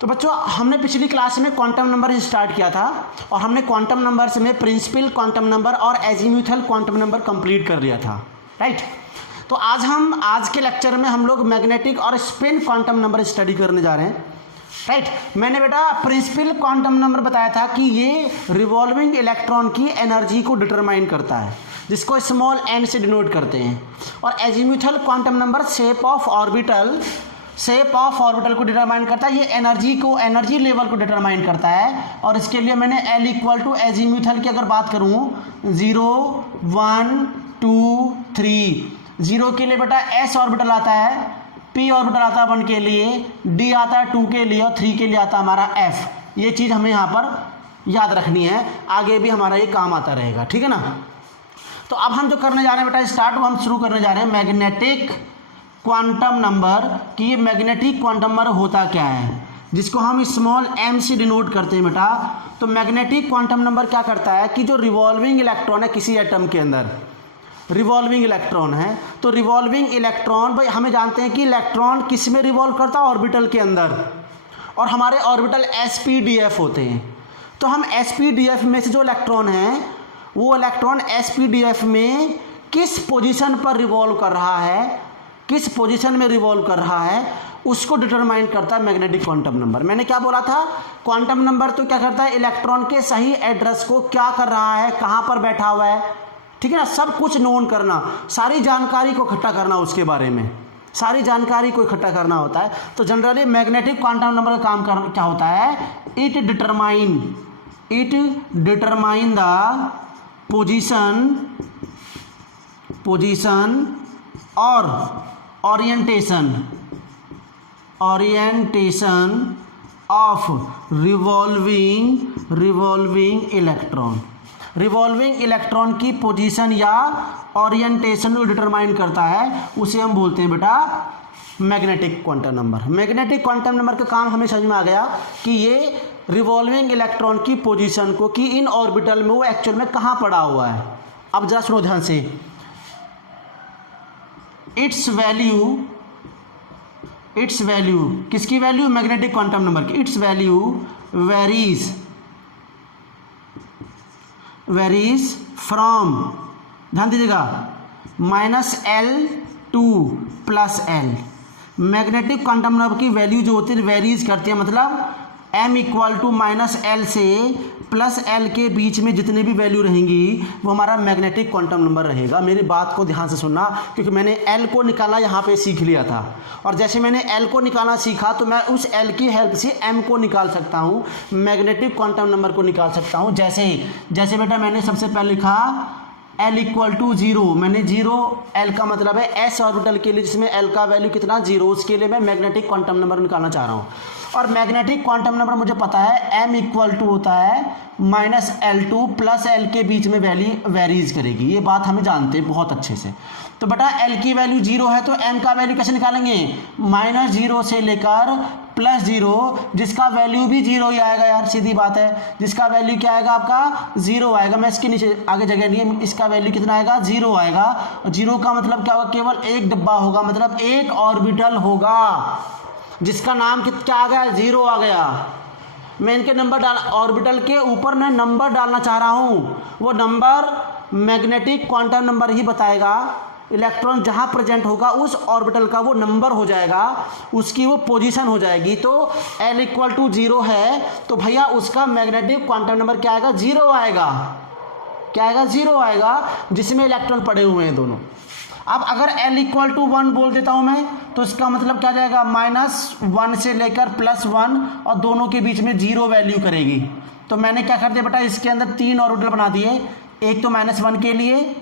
तो बच्चों हमने पिछली क्लास में क्वांटम नंबर से स्टार्ट किया था और हमने क्वांटम नंबर से में प्रिंसिपल क्वांटम नंबर और एजीम्यूथल क्वांटम नंबर कंप्लीट कर लिया था, राइट। तो आज के लेक्चर में हम लोग मैग्नेटिक और स्पिन क्वांटम नंबर स्टडी करने जा रहे हैं, राइट। मैंने बेटा प्रिंसिपल क्वांटम नंबर बताया था कि ये रिवॉल्विंग इलेक्ट्रॉन की एनर्जी को डिटरमाइन करता है, जिसको स्मॉल एन से डिनोट करते हैं। और azimuthal quantum number shape of orbital को डिटरमाइन करता है, ये एनर्जी लेवल को डिटरमाइन करता है। और इसके लिए मैंने L इक्वल टू एजीम्यूथल की अगर बात करूँ 0 1 2 3, 0 के लिए बेटा S ऑर्बिटल आता है, P ऑर्बिटल आता है 1 के लिए, D आता है 2 के लिए और 3 के लिए आता है हमारा F। ये चीज़ हमें यहाँ पर याद रखनी है, आगे भी हमारा ये काम आता रहेगा, ठीक है ना। तो अब हम जो करने जा रहे हैं बेटा हम शुरू करने जा रहे हैं मैग्नेटिक क्वांटम नंबर कि ये मैग्नेटिक क्वांटम नंबर होता क्या है, जिसको हम स्मॉल m से डिनोट करते हैं बेटा। तो मैग्नेटिक क्वांटम नंबर क्या करता है कि जो रिवॉल्विंग इलेक्ट्रॉन है किसी एटम के अंदर, रिवॉल्विंग इलेक्ट्रॉन है, तो रिवॉल्विंग इलेक्ट्रॉन भाई हमें जानते हैं कि इलेक्ट्रॉन किस में रिवॉल्व करता है, ऑर्बिटल के अंदर, और हमारे ऑर्बिटल sp-df होते हैं। तो हम sp-df में से जो इलेक्ट्रॉन है वो इलेक्ट्रॉन sp-df में किस पोजीशन पर रिवॉल्व कर रहा है, किस पोजीशन में रिवॉल्व कर रहा है, उसको डिटरमाइन करता है मैग्नेटिक क्वांटम नंबर। मैंने क्या बोला था, क्वांटम नंबर तो क्या करता है, इलेक्ट्रॉन के सही एड्रेस को क्या कर रहा है, कहाँ पर बैठा हुआ है, ठीक है ना, सब कुछ नोन करना, सारी जानकारी को इकट्ठा करना, उसके बारे में सारी जानकारी को इकट्ठा करना होता है। तो जनरली मैग्नेटिक क्वांटम नंबर का काम क्या होता है, इट डिटरमाइन द पोजीशन और ओरिएंटेशन ऑफ रिवॉल्विंग इलेक्ट्रॉन की पोजीशन या ओरिएंटेशन को डिटरमाइन करता है, उसे हम बोलते हैं बेटा magnetic quantum number. Magnetic quantum number का काम हमें समझ में आ गया कि ये रिवॉल्विंग इलेक्ट्रॉन की पोजीशन को कि इन ऑर्बिटल में वो एक्चुअल में कहाँ पड़ा हुआ है। अब जरा सुनो ध्यान से, इट्स वैल्यू किसकी वैल्यू, मैग्नेटिक क्वांटम नंबर की, इट्स वैल्यू वेरीज फ्रॉम, ध्यान दीजिएगा, -L to +L। Magnetic quantum number की वैल्यू जो होती है वेरीज करती है, मतलब m इक्वल टू -L से +L के बीच में जितने भी वैल्यू रहेंगी वो हमारा मैग्नेटिक क्वांटम नंबर रहेगा। मेरी बात को ध्यान से सुनना, क्योंकि मैंने L को निकालना यहाँ पे सीख लिया था, और जैसे मैंने L को निकालना सीखा तो मैं उस L की हेल्प से M को निकाल सकता हूँ, मैग्नेटिक क्वांटम नंबर को निकाल सकता हूँ। जैसे बेटा मैंने सबसे पहले लिखा L इक्वल टू 0, मैंने 0 L का मतलब है S ऑर्बिटल के लिए जिसमें L का वैल्यू कितना 0, उसके लिए मैं मैग्नेटिक क्वांटम नंबर निकालना चाह रहा हूँ। और मैग्नेटिक क्वांटम नंबर मुझे पता है m इक्वल टू होता है -L2 +L के बीच में वैल्यू वेरीज करेगी, ये बात हमें जानते हैं बहुत अच्छे से। तो बेटा L की वैल्यू 0 है तो m का वैल्यू कैसे निकालेंगे, -0 से लेकर +0, जिसका वैल्यू भी 0 ही आएगा यार, सीधी बात है, जिसका वैल्यू क्या आएगा आपका 0 आएगा। मैं इसके नीचे आगे जगह नहीं है, इसका वैल्यू कितना आएगा 0 आएगा। 0 का मतलब क्या होगा, केवल एक डिब्बा होगा, मतलब एक ऑर्बिटल होगा जिसका नाम क्या आ गया 0 आ गया। मैं इनके नंबर ऑर्बिटल के ऊपर मैं नंबर डालना चाह रहा हूँ, वो नंबर मैग्नेटिक क्वांटम नंबर ही बताएगा। इलेक्ट्रॉन जहाँ प्रेजेंट होगा उस ऑर्बिटल का वो नंबर हो जाएगा, उसकी वो पोजीशन हो जाएगी। तो L इक्वल टू 0 है तो भैया उसका मैग्नेटिक क्वांटम नंबर क्या आएगा, 0 आएगा। क्या आएगा, 0 आएगा, जिसमें इलेक्ट्रॉन पड़े हुए हैं दोनों। अब अगर L इक्वल टू 1 बोल देता हूँ मैं, तो इसका मतलब क्या जाएगा, -1 से लेकर +1, और दोनों के बीच में 0 वैल्यू करेगी। तो मैंने क्या कर दिया बेटा, इसके अंदर 3 ऑर्बिटल बना दिए, एक तो -1 के लिए,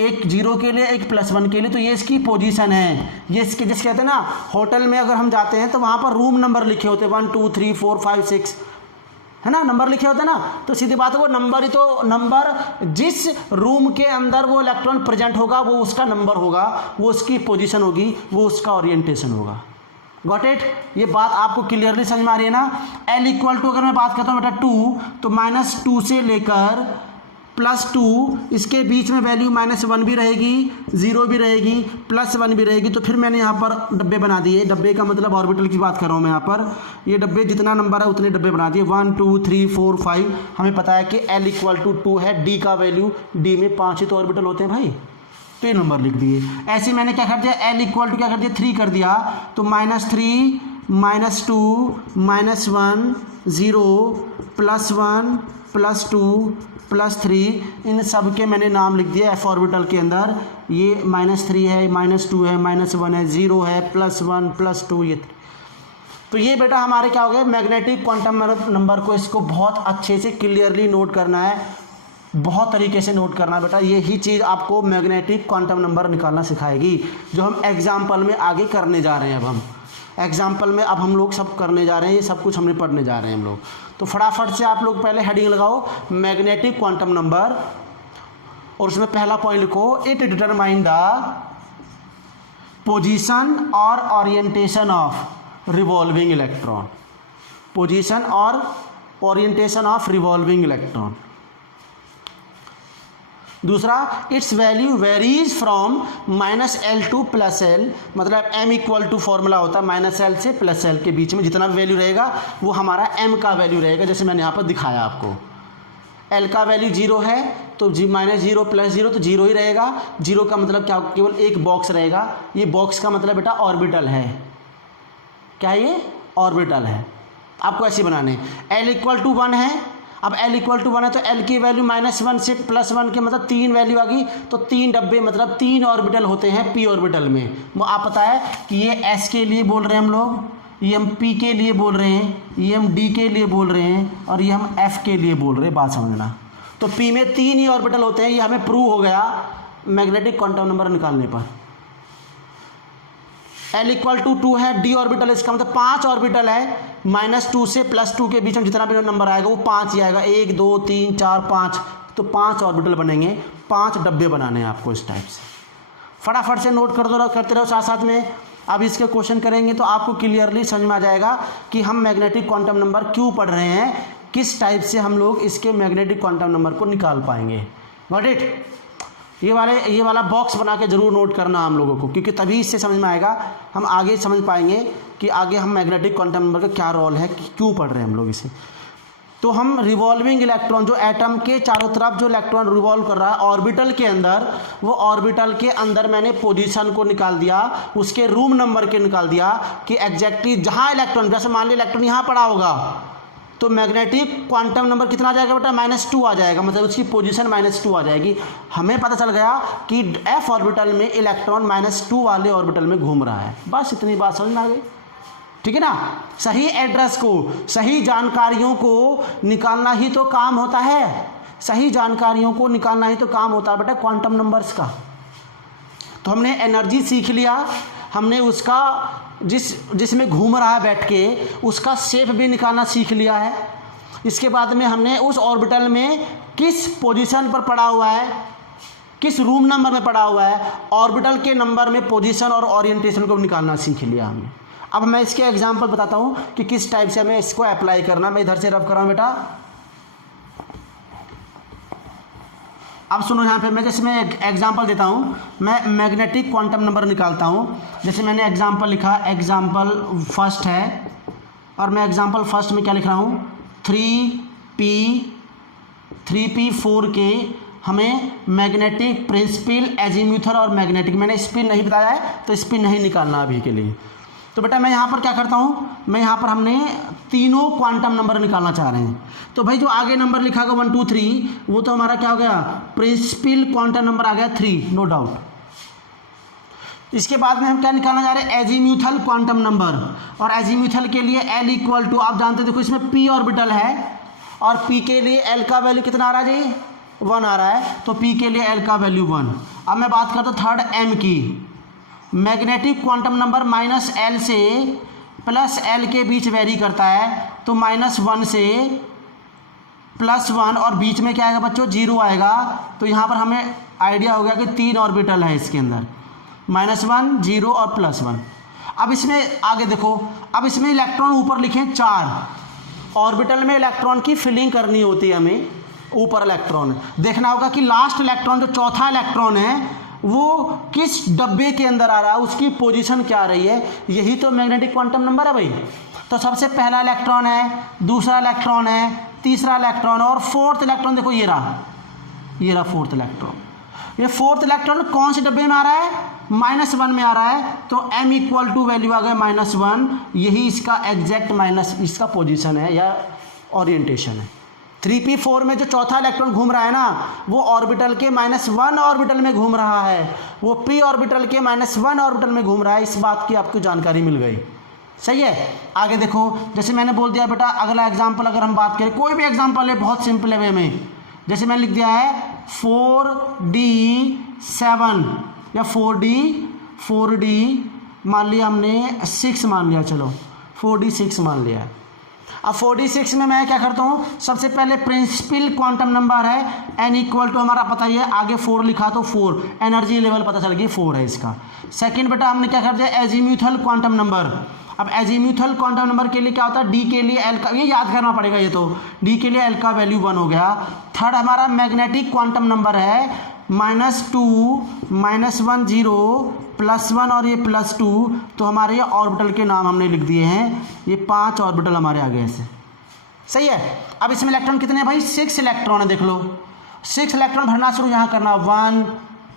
एक 0 के लिए, एक +1 के लिए। तो ये इसकी पोजीशन है, ये इसके जिस कहते हैं ना, होटल में अगर हम जाते हैं तो वहाँ पर रूम नंबर लिखे होते हैं 1 2 3 4 5 6, है ना, नंबर लिखे होते हैं ना। तो सीधी बात है, वो नंबर ही तो नंबर जिस रूम के अंदर वो इलेक्ट्रॉन प्रेजेंट होगा वो उसका नंबर होगा, वो उसकी पोजीशन होगी, वो उसका ओरिएंटेशन होगा। गॉट इट, ये बात आपको क्लियरली समझ में आ रही है ना। L इक्वल टू अगर मैं बात करता हूँ बेटा 2, तो -2 से लेकर +2, इसके बीच में वैल्यू -1 भी रहेगी, 0 भी रहेगी, +1 भी रहेगी। तो फिर मैंने यहाँ पर डब्बे बना दिए। डब्बे का मतलब ऑर्बिटल की बात कर रहा हूँ मैं यहाँ पर। ये डब्बे जितना नंबर है उतने डब्बे बना दिए, 1 2 3 4 5। हमें पता है कि L = 2 है, D का वैल्यू, D में 5 ही तो ऑर्बिटल होते हैं भाई, तो ये नंबर लिख दिए। ऐसे मैंने क्या कर दिया, L = क्या कर दिया, 3 कर दिया। तो -3 -2 -1 0 +1 +2 +3, इन सब के मैंने नाम लिख दिया f ऑर्बिटल के अंदर। ये -3 है, -2 है, -1 है, 0 है, +1 +2, ये। तो ये बेटा हमारे क्या हो गए, मैग्नेटिक क्वांटम नंबर को, इसको बहुत अच्छे से क्लियरली नोट करना है, बहुत तरीके से नोट करना है बेटा। यही चीज़ आपको मैग्नेटिक क्वांटम नंबर निकालना सिखाएगी, जो हम एग्जाम्पल में आगे करने जा रहे हैं। अब हम एग्जाम्पल में अब हम लोग सब करने जा रहे हैं, ये सब कुछ हमने पढ़ने जा रहे हैं हम लोग। तो फटाफट से आप लोग पहले हेडिंग लगाओ मैग्नेटिक क्वांटम नंबर, और उसमें पहला पॉइंट लिखो, इट डिटरमाइन द पोजीशन और orientation of revolving electron. Position और ओरिएंटेशन ऑफ रिवॉल्विंग इलेक्ट्रॉन। दूसरा, it's value varies from -L to +L, मतलब m = फॉर्मूला होता है -L से +L के बीच में जितना भी वैल्यू रहेगा वो हमारा m का वैल्यू रहेगा, जैसे मैंने यहाँ पर दिखाया आपको। L का वैल्यू 0 है तो -0 +0 तो 0 ही रहेगा। 0 का मतलब क्या, केवल एक बॉक्स रहेगा। ये बॉक्स का मतलब बेटा ऑर्बिटल है। क्या ये ऑर्बिटल है, आपको ऐसे बनाने। L = 1 है, अब L = 1 है तो L की वैल्यू -1 से +1 के मतलब 3 वैल्यू आ गई, तो 3 डब्बे मतलब 3 ऑर्बिटल होते हैं p ऑर्बिटल में। वो आप पता है कि ये S के लिए बोल रहे हैं हम लोग, ये हम P के लिए बोल रहे हैं, ये हम D के लिए बोल रहे हैं, और ये हम F के लिए बोल रहे हैं, बात समझना। तो P में 3 ही ऑर्बिटल होते हैं, ये हमें प्रूव हो गया मैग्नेटिक क्वांटम नंबर निकालने पर। L = 2 है, D ऑर्बिटल, इसका मतलब 5 ऑर्बिटल है। -2 से +2 के बीच में जितना भी नंबर आएगा वो 5 ही आएगा, 1 2 3 4 5, तो 5 ऑर्बिटल बनेंगे। 5 डब्बे बनाने हैं आपको इस टाइप से। फटाफट से नोट करते रहो साथ साथ में। अब इसके क्वेश्चन करेंगे तो आपको क्लियरली समझ में आ जाएगा कि हम मैग्नेटिक क्वांटम नंबर क्यों पढ़ रहे हैं, किस टाइप से हम लोग इसके मैग्नेटिक क्वांटम नंबर को निकाल पाएंगे। Got it? ये वाला बॉक्स बना के ज़रूर नोट करना हम लोगों को, क्योंकि तभी इससे समझ में आएगा, हम आगे समझ पाएंगे कि आगे हम मैग्नेटिक क्वांटम नंबर का क्या रोल है, क्यों पढ़ रहे हैं हम लोग इसे। तो हम रिवॉल्विंग इलेक्ट्रॉन, जो एटम के चारों तरफ जो इलेक्ट्रॉन रिवॉल्व कर रहा है ऑर्बिटल के अंदर, वो ऑर्बिटल के अंदर मैंने पोजीशन को निकाल दिया, उसके रूम नंबर के निकाल दिया कि एग्जैक्टली जहाँ इलेक्ट्रॉन, जैसे मान लिया इलेक्ट्रॉन यहाँ पड़ा होगा तो मैग्नेटिक क्वांटम नंबर कितना आ जाएगा बेटा, -2 आ जाएगा, मतलब उसकी पोजीशन -2 आ जाएगी। हमें पता चल गया कि f ऑर्बिटल में इलेक्ट्रॉन -2 वाले ऑर्बिटल में घूम रहा है। बस इतनी बात समझ में आ गई, ठीक है ना। सही एड्रेस को, सही जानकारियों को निकालना ही तो काम होता है, सही जानकारियों को निकालना ही तो काम होता है बेटा क्वांटम नंबर्स का। तो हमने एनर्जी सीख लिया, हमने उसका जिसमें घूम रहा है बैठ के उसका शेप भी निकालना सीख लिया है। इसके बाद में हमने उस ऑर्बिटल में किस पोजीशन पर पड़ा हुआ है, किस रूम नंबर में पड़ा हुआ है, ऑर्बिटल के नंबर में पोजीशन और ओरिएंटेशन को निकालना सीख लिया हमने। अब मैं इसके एग्जांपल बताता हूँ कि किस टाइप से हमें इसको अप्लाई करना। मैं इधर से रब कर रहा हूँ बेटा, अब सुनो यहाँ पे मैं जैसे मैं एग्जांपल देता हूँ, मैं मैग्नेटिक क्वांटम नंबर निकालता हूँ। जैसे मैंने एग्जांपल लिखा, एग्जांपल फर्स्ट है, और मैं एग्जांपल फर्स्ट में क्या लिख रहा हूँ, 3p4 के हमें मैग्नेटिक प्रिंसिपल एजीम्यूथल और मैग्नेटिक, मैंने स्पिन नहीं बताया है तो स्पिन नहीं निकालना अभी के लिए। तो बेटा मैं यहाँ पर क्या करता हूँ, मैं यहाँ पर हमने तीनों क्वांटम नंबर निकालना चाह रहे हैं। तो भाई जो आगे नंबर लिखा होगा 1 2 3, वो तो हमारा क्या हो गया, प्रिंसिपल क्वांटम नंबर आ गया 3, नो डाउट। इसके बाद में हम क्या निकालना चाह रहे हैं, एजीम्यूथल क्वांटम नंबर। और एजीम्यूथल के लिए L = आप जानते देखो इसमें p ऑर्बिटल है, और p के लिए L का वैल्यू कितना आ रहा है जी, 1 आ रहा है, तो p के लिए L का वैल्यू 1। अब मैं बात करता हूँ थर्ड m की। मैग्नेटिक क्वांटम नंबर -L से +L के बीच वेरी करता है, तो -1 से +1 और बीच में क्या आएगा बच्चों, 0 आएगा। तो यहाँ पर हमें आइडिया हो गया कि 3 ऑर्बिटल है इसके अंदर, -1 0 और +1। अब इसमें आगे देखो, अब इसमें इलेक्ट्रॉन ऊपर लिखे 4 ऑर्बिटल में इलेक्ट्रॉन की फिलिंग करनी होती है हमें, ऊपर इलेक्ट्रॉन है। देखना होगा कि लास्ट इलेक्ट्रॉन जो चौथा इलेक्ट्रॉन है वो किस डब्बे के अंदर आ रहा है, उसकी पोजीशन क्या आ रही है, यही तो मैग्नेटिक क्वांटम नंबर है भाई। तो सबसे पहला इलेक्ट्रॉन है, दूसरा इलेक्ट्रॉन है, तीसरा इलेक्ट्रॉन और फोर्थ इलेक्ट्रॉन, देखो ये रहा फोर्थ इलेक्ट्रॉन। ये फोर्थ इलेक्ट्रॉन कौन से डब्बे में आ रहा है, -1 में आ रहा है। तो m इक्वल टू वैल्यू आ गया -1, यही इसका एग्जैक्ट माइनस इसका पोजीशन है या ओरिएंटेशन है। 3p4 में जो चौथा इलेक्ट्रॉन घूम रहा है ना, वो ऑर्बिटल के -1 ऑर्बिटल में घूम रहा है, वो p ऑर्बिटल के -1 ऑर्बिटल में घूम रहा है। इस बात की आपको जानकारी मिल गई, सही है। आगे देखो, जैसे मैंने बोल दिया बेटा, अगला एग्जाम्पल अगर हम बात करें, कोई भी एग्जाम्पल है, बहुत सिंपल है वे में। जैसे मैंने लिख दिया है 4d7 या 4d मान लिया हमने, 6 मान लिया, चलो 4d6 मान लिया। अब 4d6 में मैं क्या करता हूँ, सबसे पहले प्रिंसिपल क्वांटम नंबर है n इक्वल टू हमारा पता ही है, आगे 4 लिखा तो 4, एनर्जी लेवल पता चल गई 4 है इसका। सेकंड बेटा हमने क्या कर दिया, एजीम्यूथल क्वांटम नंबर। अब एजीम्यूथल क्वांटम नंबर के लिए क्या होता है, डी के लिए एल का, ये याद करना पड़ेगा, ये तो डी के लिए एल का वैल्यू 1 हो गया। थर्ड हमारा मैग्नेटिक क्वांटम नंबर है -2 -1 0 +1 और ये +2, तो हमारे ये ऑर्बिटल के नाम हमने लिख दिए हैं, ये 5 ऑर्बिटल हमारे आ गए ऐसे, सही है। अब इसमें इलेक्ट्रॉन कितने हैं भाई, 6 इलेक्ट्रॉन है, देख लो 6 इलेक्ट्रॉन भरना शुरू यहाँ करना, 1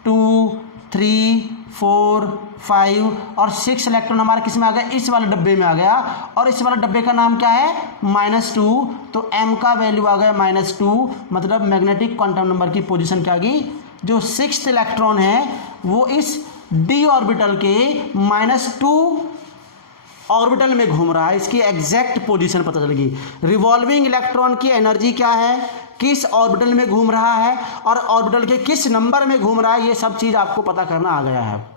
2 3 4 5 और 6 इलेक्ट्रॉन हमारे किस में आ गया, इस वाले डब्बे में आ गया, और इस वाले डब्बे का नाम क्या है, -2, तो m का वैल्यू आ गया -2, मतलब मैग्नेटिक क्वांटम नंबर की पोजीशन क्या आ गई, जो 6th इलेक्ट्रॉन है वो इस d ऑर्बिटल के -2 ऑर्बिटल में घूम रहा है, इसकी एग्जैक्ट पोजीशन पता चलेगी। रिवॉल्विंग इलेक्ट्रॉन की एनर्जी क्या है, किस ऑर्बिटल में घूम रहा है और ऑर्बिटल के किस नंबर में घूम रहा है, ये सब चीज़ आपको पता करना आ गया है।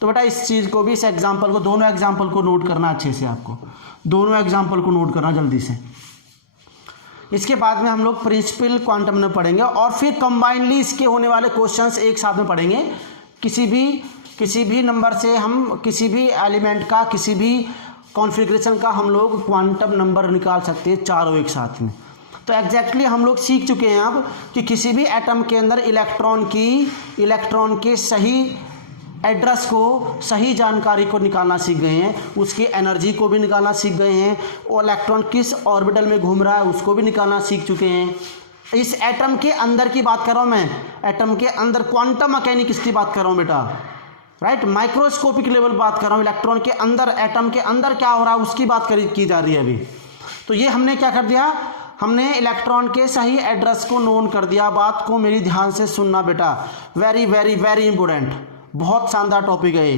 तो बेटा इस चीज़ को भी, इस एग्जाम्पल को, दोनों एग्जाम्पल को नोट करना अच्छे से, आपको दोनों एग्जाम्पल को नोट करना जल्दी से। इसके बाद में हम लोग प्रिंसिपल क्वांटम में पढ़ेंगे और फिर कंबाइनली इसके होने वाले क्वेश्चंस एक साथ में पढ़ेंगे। किसी भी नंबर से हम किसी भी एलिमेंट का, किसी भी कॉन्फ़िगरेशन का हम लोग क्वांटम नंबर निकाल सकते हैं, चारों एक साथ में। तो एग्जैक्टली हम लोग सीख चुके हैं अब कि किसी भी एटम के अंदर इलेक्ट्रॉन के सही एड्रेस को, सही जानकारी को निकालना सीख गए हैं, उसकी एनर्जी को भी निकालना सीख गए हैं, और इलेक्ट्रॉन किस ऑर्बिटल में घूम रहा है उसको भी निकालना सीख चुके हैं। इस एटम के अंदर की बात कर रहा हूँ मैं, एटम के अंदर क्वांटम मैकेनिक्स की बात कर रहा हूँ बेटा, राइट, माइक्रोस्कोपिक लेवल बात कर रहा हूँ, इलेक्ट्रॉन के अंदर, एटम के अंदर क्या हो रहा है उसकी बात की जा रही है अभी। तो ये हमने क्या कर दिया, हमने इलेक्ट्रॉन के सही एड्रेस को नोन कर दिया। बात को मेरी ध्यान से सुनना बेटा, वेरी वेरी वेरी इंपॉर्टेंट, बहुत शानदार टॉपिक है ये।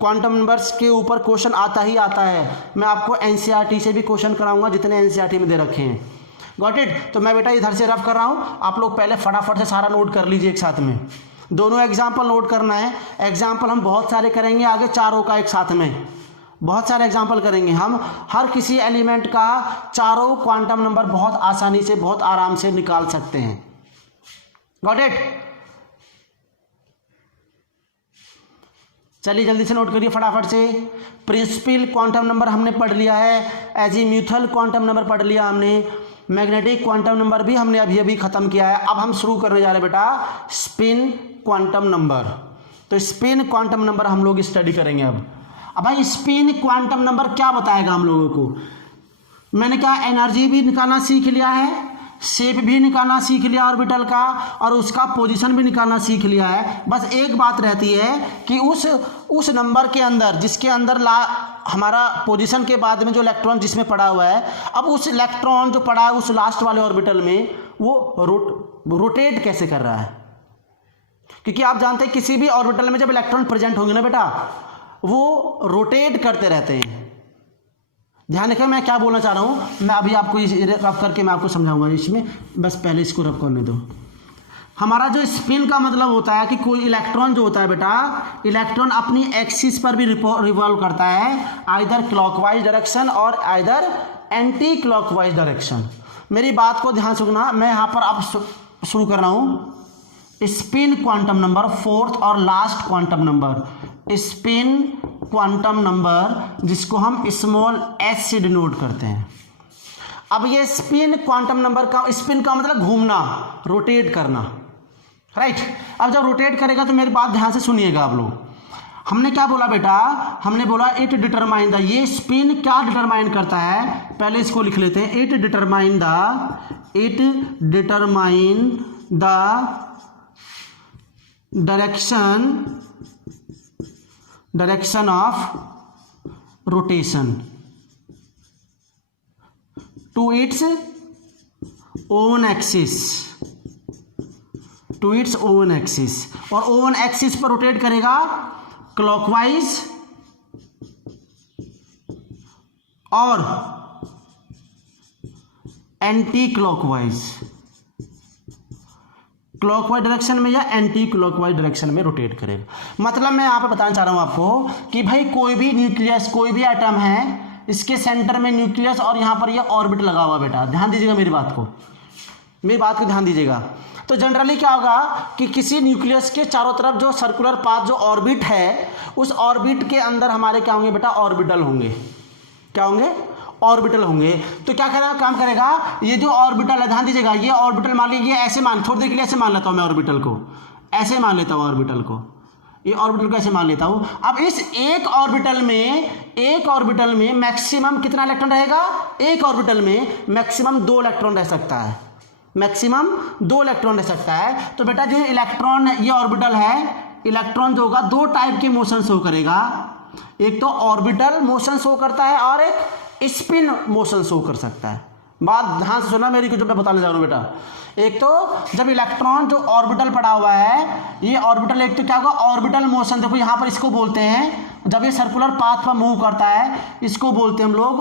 क्वांटम नंबर्स के ऊपर क्वेश्चन आता ही आता है, मैं आपको एनसीईआरटी से भी क्वेश्चन कराऊंगा जितने एनसीईआरटी में दे रखे हैं। Got it. तो मैं बेटा इधर से रफ कर रहा हूँ, आप लोग पहले फटाफट से सारा नोट कर लीजिए एक साथ में, दोनों एग्जाम्पल नोट करना है। एग्जाम्पल हम बहुत सारे करेंगे आगे, चारों का एक साथ में बहुत सारे एग्जाम्पल करेंगे हम, हर किसी एलिमेंट का चारों क्वांटम नंबर बहुत आसानी से, बहुत आराम से निकाल सकते हैं। Got it. चलिए जल्दी से नोट करिए फटाफट से। प्रिंसिपल क्वांटम नंबर हमने पढ़ लिया है, एजीम्यूथल क्वांटम नंबर पढ़ लिया हमने, मैग्नेटिक क्वांटम नंबर भी हमने अभी अभी खत्म किया है। अब हम शुरू करने जा रहे हैं बेटा स्पिन क्वांटम नंबर। तो स्पिन क्वांटम नंबर हम लोग स्टडी करेंगे अब भाई स्पिन क्वांटम नंबर क्या बताएगा हम लोगों को। मैंने क्या एनर्जी भी निकालना सीख लिया है, शेप भी निकालना सीख लिया ऑर्बिटल का, और उसका पोजीशन भी निकालना सीख लिया है। बस एक बात रहती है कि उस नंबर के अंदर, जिसके अंदर हमारा पोजीशन के बाद में जो इलेक्ट्रॉन जिसमें पड़ा हुआ है, अब उस इलेक्ट्रॉन जो पड़ा है उस लास्ट वाले ऑर्बिटल में वो रोटेट कैसे कर रहा है। क्योंकि आप जानते हैं किसी भी ऑर्बिटल में जब इलेक्ट्रॉन प्रेजेंट होंगे ना बेटा, वो रोटेट करते रहते हैं। ध्यान रखें मैं क्या बोलना चाह रहा हूँ, मैं अभी आपको रफ करके मैं आपको समझाऊंगा इसमें, बस पहले इसको रफ करने दो। हमारा जो स्पिन का मतलब होता है कि कोई इलेक्ट्रॉन जो होता है बेटा, इलेक्ट्रॉन अपनी एक्सिस पर भी रिवॉल्व करता है, आइदर क्लॉकवाइज डायरेक्शन और आइदर एंटी क्लॉकवाइज डायरेक्शन। मेरी बात को ध्यान सुनना, मैं यहाँ पर अब शुरू कर रहा हूँ स्पिन क्वांटम नंबर, फोर्थ और last quantum number, spin quantum number जिसको हम स्मॉल एच से डिनोट करते हैं। अब ये स्पिन क्वांटम नंबर का, स्पिन का मतलब घूमना, रोटेट करना, राइट। अब जब रोटेट करेगा तो मेरी बात ध्यान से सुनिएगा आप लोग। हमने क्या बोला बेटा, हमने बोला इट डिटरमाइन द, ये स्पिन क्या डिटरमाइन करता है, पहले इसको लिख लेते हैं। It determine the direction of rotation to its own axis, और ओन एक्सिस पर रोटेट करेगा क्लॉकवाइज और एंटी क्लॉकवाइज, क्लॉकवाइज डायरेक्शन में या एंटी क्लॉकवाइज डायरेक्शन में रोटेट करेगा। मतलब मैं यहाँ पे बताना चाह रहा हूँ आपको कि भाई कोई भी न्यूक्लियस, कोई भी एटम है, इसके सेंटर में न्यूक्लियस और यहाँ पर ये ऑर्बिट लगा हुआ। बेटा ध्यान दीजिएगा मेरी बात को ध्यान दीजिएगा। तो जनरली क्या होगा कि किसी न्यूक्लियस के चारों तरफ जो सर्कुलर पाथ, जो ऑर्बिट है, उस ऑर्बिट के अंदर हमारे क्या होंगे बेटा, ऑर्बिटल होंगे। क्या होंगे? ऑर्बिटल होंगे। तो क्या करेगा, काम करेगा, ये जो ऑर्बिटल है, ध्यान दीजिएगा, ये ऑर्बिटल मान लीजिए ऐसे थोड़ी देर के लिए ऐसे मान लेता हूँ मैं, ऑर्बिटल को ऐसे मान लेता हूँ, ऑर्बिटल को, ये ऑर्बिटल को ऐसे मान लेता हूँ। अब इस एक ऑर्बिटल में मैक्सिमम कितना इलेक्ट्रॉन रहेगा? एक ऑर्बिटल में मैक्सिमम 2 इलेक्ट्रॉन रह सकता है, मैक्सिमम 2 इलेक्ट्रॉन रह सकता है। तो बेटा जो इलेक्ट्रॉन, ये ऑर्बिटल है, इलेक्ट्रॉन जो होगा 2 टाइप के मोशन शो करेगा। एक तो ऑर्बिटल मोशन शो करता है और एक स्पिन मोशन शो कर सकता है। बात ध्यान से सुनना मेरी, जो मैं बताने जा रहा हूँ बेटा। एक तो जब इलेक्ट्रॉन जो ऑर्बिटल पड़ा हुआ है, ये ऑर्बिटल, एक तो क्या होगा, ऑर्बिटल मोशन, देखो यहाँ पर इसको बोलते हैं, जब ये सर्कुलर पाथ पर मूव करता है, इसको बोलते हैं हम लोग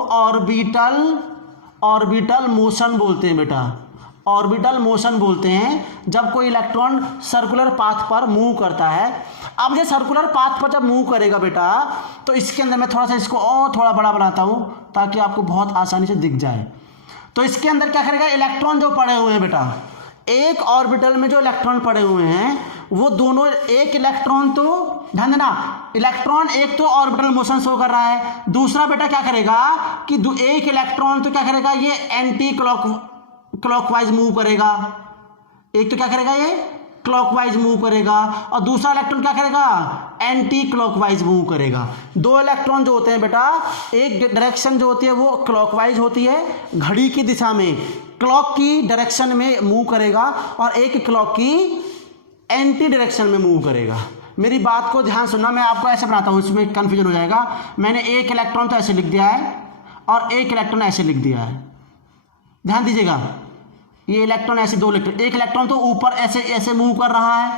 ऑर्बिटल मोशन बोलते हैं बेटा, ऑर्बिटल मोशन बोलते हैं जब कोई इलेक्ट्रॉन सर्कुलर पाथ पर मूव करता है। अब ये सर्कुलर पाथ पर जब मूव करेगा बेटा, तो इसके अंदर मैं थोड़ा सा इसको और थोड़ा बड़ा बनाता हूँ ताकि आपको बहुत आसानी से दिख जाए। तो इसके अंदर क्या करेगा, इलेक्ट्रॉन जो पड़े हुए हैं बेटा, एक ऑर्बिटल में जो इलेक्ट्रॉन पड़े हुए हैं, वो दोनों, एक इलेक्ट्रॉन तो ध्यान देना, इलेक्ट्रॉन एक तो ऑर्बिटल मोशन शो कर रहा है, दूसरा बेटा क्या करेगा कि एक इलेक्ट्रॉन तो क्या करेगा, ये एंटी क्लॉकवाइज मूव करेगा। एक तो क्या करेगा, ये क्लॉकवाइज मूव करेगा, और दूसरा इलेक्ट्रॉन क्या करेगा, एंटी क्लॉकवाइज मूव करेगा। 2 इलेक्ट्रॉन जो होते हैं बेटा, एक डायरेक्शन जो होती है वो क्लॉकवाइज होती है, घड़ी की दिशा में, क्लॉक की डायरेक्शन में मूव करेगा, और एक क्लॉक की एंटी डायरेक्शन में मूव करेगा। मेरी बात को ध्यान सुनना, मैं आपको ऐसे बनाता हूँ, इसमें कंफ्यूजन हो जाएगा। मैंने एक इलेक्ट्रॉन तो ऐसे लिख दिया है और एक इलेक्ट्रॉन ऐसे लिख दिया है, ध्यान दीजिएगा। ये इलेक्ट्रॉन ऐसे 2 इलेक्ट्रॉन, एक इलेक्ट्रॉन तो ऊपर ऐसे ऐसे मूव कर रहा है,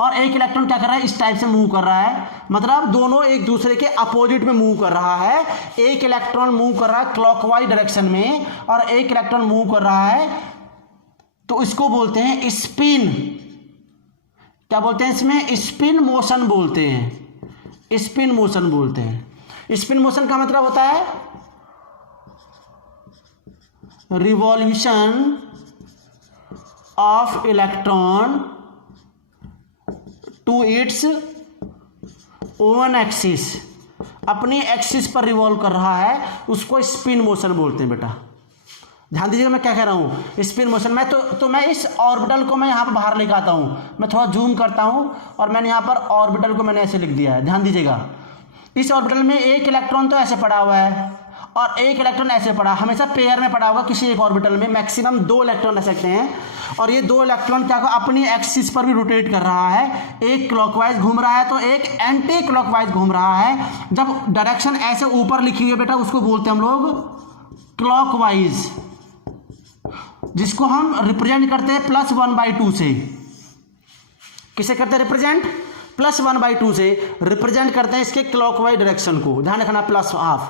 और एक इलेक्ट्रॉन क्या कर रहा है, इस टाइप से मूव कर रहा है। मतलब दोनों एक दूसरे के अपोजिट में मूव कर रहा है। एक इलेक्ट्रॉन मूव कर रहा है क्लॉकवाइज डायरेक्शन में, और एक इलेक्ट्रॉन मूव कर रहा है, तो इसको बोलते हैं स्पिन। क्या बोलते हैं इसमें? स्पिन मोशन बोलते हैं, स्पिन मोशन बोलते हैं। स्पिन मोशन का मतलब होता है revolution of electron to its own axis, अपनी एक्सिस पर रिवॉल्व कर रहा है, उसको स्पिन मोशन बोलते हैं बेटा। ध्यान दीजिएगा मैं क्या कह रहा हूँ, स्पिन मोशन। मैं तो मैं इस ऑर्बिटल को मैं यहाँ पर बाहर लेकर आता हूँ, मैं थोड़ा जूम करता हूँ, और मैंने यहाँ पर ऑर्बिटल को मैंने ऐसे लिख दिया है। ध्यान दीजिएगा, इस ऑर्बिटल में एक इलेक्ट्रॉन तो ऐसे पड़ा हुआ है और एक इलेक्ट्रॉन ऐसे पड़ा, हमेशा पेयर में पड़ा होगा किसी एक ऑर्बिटल में, मैक्सिमम 2 इलेक्ट्रॉन रह सकते हैं। और ये 2 इलेक्ट्रॉन क्या अपनी एक्सिस पर भी रोटेट कर रहा है, एक क्लॉकवाइज घूम रहा है तो एक एंटी क्लॉकवाइज घूम रहा है। जब डायरेक्शन ऐसे ऊपर लिखी हुई है बेटा, उसको बोलते हैं हम लोग क्लॉकवाइज, जिसको हम रिप्रेजेंट करते हैं +1/2 से। किसे करते हैं रिप्रेजेंट? +1/2 से रिप्रेजेंट करते हैं इसके क्लॉकवाइज डायरेक्शन को, ध्यान रखना, +½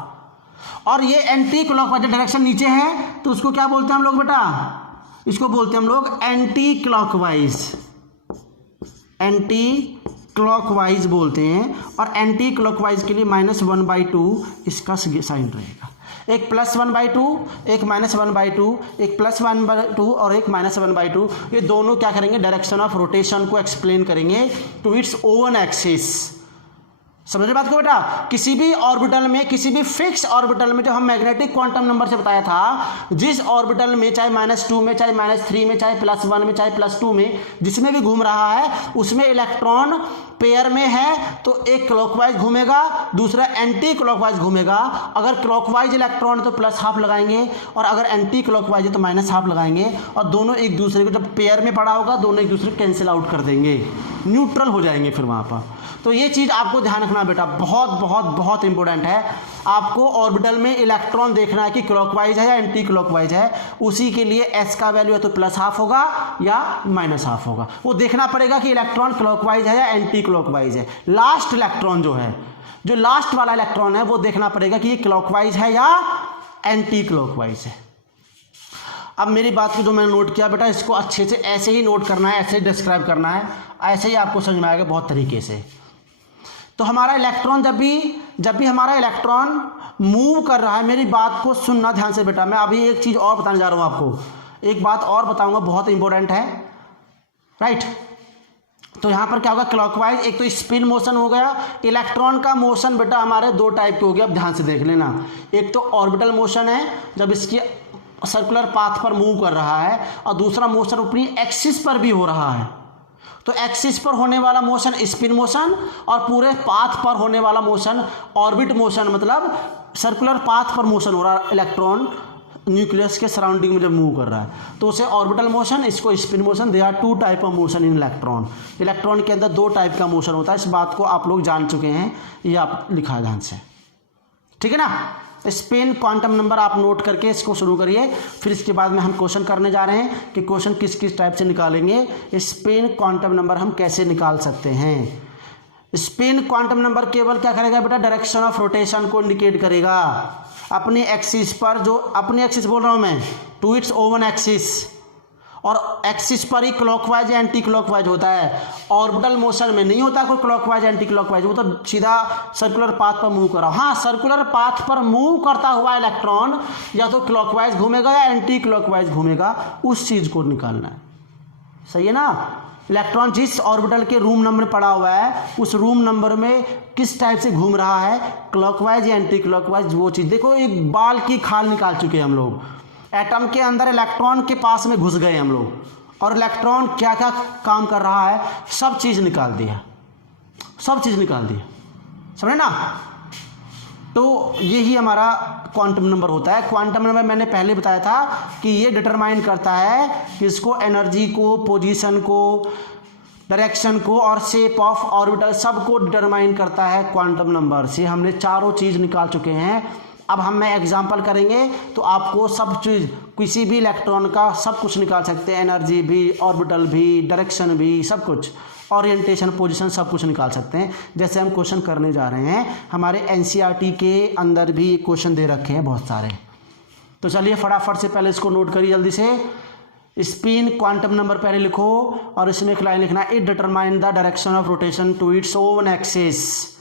और ये एंटी क्लॉकवाइज डायरेक्शन नीचे है तो उसको क्या बोलते हैं हम लोग बेटा? इसको बोलते हैं हम लोग एंटी क्लॉकवाइज, एंटी क्लॉकवाइज बोलते हैं। और एंटी क्लॉकवाइज के लिए -1/2 इसका साइन रहेगा। एक +1/2, एक -1/2, एक +1/2 और एक -1/2, ये दोनों क्या करेंगे? डायरेक्शन ऑफ रोटेशन को एक्सप्लेन करेंगे टू इट्स ओन एक्सिस। समझ रहे बात को बेटा? किसी भी ऑर्बिटल में, किसी भी फिक्स ऑर्बिटल में, जो हम मैग्नेटिक क्वांटम नंबर से बताया था, जिस ऑर्बिटल में चाहे -2 में, चाहे -3 में, चाहे +1 में, चाहे +2 में, जिसमें भी घूम रहा है उसमें इलेक्ट्रॉन पेयर में है तो एक क्लॉकवाइज घूमेगा, दूसरा एंटी क्लॉकवाइज घूमेगा। अगर क्लॉकवाइज इलेक्ट्रॉन तो +½ लगाएंगे और अगर एंटी क्लॉकवाइज है तो -½ लगाएंगे, और दोनों एक दूसरे को, जब पेयर में पड़ा होगा दोनों एक दूसरे को कैंसिल आउट कर देंगे, न्यूट्रल हो जाएंगे फिर वहाँ पर। तो ये चीज़ आपको ध्यान रखना बेटा, बहुत बहुत बहुत इंपॉर्टेंट है। आपको ऑर्बिटल में इलेक्ट्रॉन देखना है कि क्लॉकवाइज है या एंटी क्लॉकवाइज है, उसी के लिए एस का वैल्यू है तो +½ होगा या -½ होगा, वो देखना पड़ेगा कि इलेक्ट्रॉन क्लॉकवाइज है या एंटी क्लॉकवाइज है। लास्ट इलेक्ट्रॉन जो है, जो लास्ट वाला इलेक्ट्रॉन है, वो देखना पड़ेगा कि ये क्लॉकवाइज है या एंटी क्लॉकवाइज है। अब मेरी बात को जो मैंने नोट किया बेटा, इसको अच्छे से ऐसे ही नोट करना है, ऐसे ही डिस्क्राइब करना है, ऐसे ही आपको समझ में आएगा बहुत तरीके से। तो हमारा इलेक्ट्रॉन जब भी हमारा इलेक्ट्रॉन मूव कर रहा है, मेरी बात को सुनना ध्यान से बेटा, मैं अभी एक चीज़ और बताने जा रहा हूँ आपको, एक बात और बताऊँगा बहुत इंपॉर्टेंट है, राइट। तो यहाँ पर क्या होगा, क्लॉकवाइज, एक तो स्पिन मोशन हो गया। इलेक्ट्रॉन का मोशन बेटा हमारे 2 टाइप के हो गया, अब ध्यान से देख लेना। एक तो ऑर्बिटल मोशन है, जब इसकी सर्कुलर पाथ पर मूव कर रहा है, और दूसरा मोशन अपनी एक्सिस पर भी हो रहा है। तो एक्सिस पर होने वाला मोशन स्पिन मोशन, और पूरे पाथ पर होने वाला मोशन ऑर्बिट मोशन, मतलब सर्कुलर पाथ पर मोशन हो रहा है इलेक्ट्रॉन न्यूक्लियस के सराउंडिंग में जब मूव कर रहा है, तो उसे ऑर्बिटल मोशन, इसको spin motion. They are 2 type of motion in electron. Electron के अंदर 2 टाइप का मोशन होता है, इस बात को आप लोग जान चुके हैं, ये आप लिखा है ध्यान से, ठीक है ना। स्पिन क्वांटम नंबर आप नोट करके इसको शुरू करिए, फिर इसके बाद में हम क्वेश्चन करने जा रहे हैं कि क्वेश्चन किस किस टाइप से निकालेंगे, स्पिन क्वांटम नंबर हम कैसे निकाल सकते हैं। स्पिन क्वांटम नंबर केवल क्या करेगा बेटा, डायरेक्शन ऑफ रोटेशन को इंडिकेट करेगा अपने एक्सिस पर, जो अपने एक्सिस बोल रहा हूँ मैं, टू इट्स ओवन एक्सिस, और एक्सिस पर ही क्लॉकवाइज या एंटी क्लॉकवाइज होता है। ऑर्बिटल मोशन में नहीं होता कोई क्लॉकवाइज एंटी क्लॉकवाइज, वो तो सीधा सर्कुलर पाथ पर मूव कर रहा। हाँ, सर्कुलर पाथ पर मूव करता हुआ इलेक्ट्रॉन या तो क्लॉकवाइज घूमेगा या एंटी क्लॉकवाइज घूमेगा, उस चीज़ को निकालना है, सही है ना। इलेक्ट्रॉन जिस ऑर्बिटल के रूम नंबर पड़ा हुआ है, उस रूम नंबर में किस टाइप से घूम रहा है, क्लॉकवाइज या एंटी क्लॉकवाइज, वो चीज़ देखो। एक बाल की खाल निकाल चुके हैं हम लोग, एटम के अंदर इलेक्ट्रॉन के पास में घुस गए हम लोग, और इलेक्ट्रॉन क्या क्या काम कर रहा है सब चीज़ निकाल दिया, सब चीज़ निकाल दिया, समझे ना। तो यही हमारा क्वांटम नंबर होता है। क्वांटम नंबर मैंने पहले बताया था कि ये डिटरमाइन करता है कि इसको, एनर्जी को, पोजीशन को, डायरेक्शन को और शेप ऑफ ऑर्बिटल सबको डिटरमाइन करता है क्वांटम नंबर से। हमने चारों चीज़ निकाल चुके हैं। अब हम मैं एग्जांपल करेंगे तो आपको सब चीज़, किसी भी इलेक्ट्रॉन का सब कुछ निकाल सकते हैं, एनर्जी भी, ऑर्बिटल भी, डायरेक्शन भी, सब कुछ, ओरिएंटेशन, पोजीशन, सब कुछ निकाल सकते हैं। जैसे हम क्वेश्चन करने जा रहे हैं, हमारे एनसीईआरटी के अंदर भी क्वेश्चन दे रखे हैं बहुत सारे। तो चलिए फटाफट से पहले इसको नोट करिए जल्दी से। स्पिन क्वांटम नंबर पहले लिखो और इसमें एक लाइन लिखना, it determine the direction of rotation to its own axis.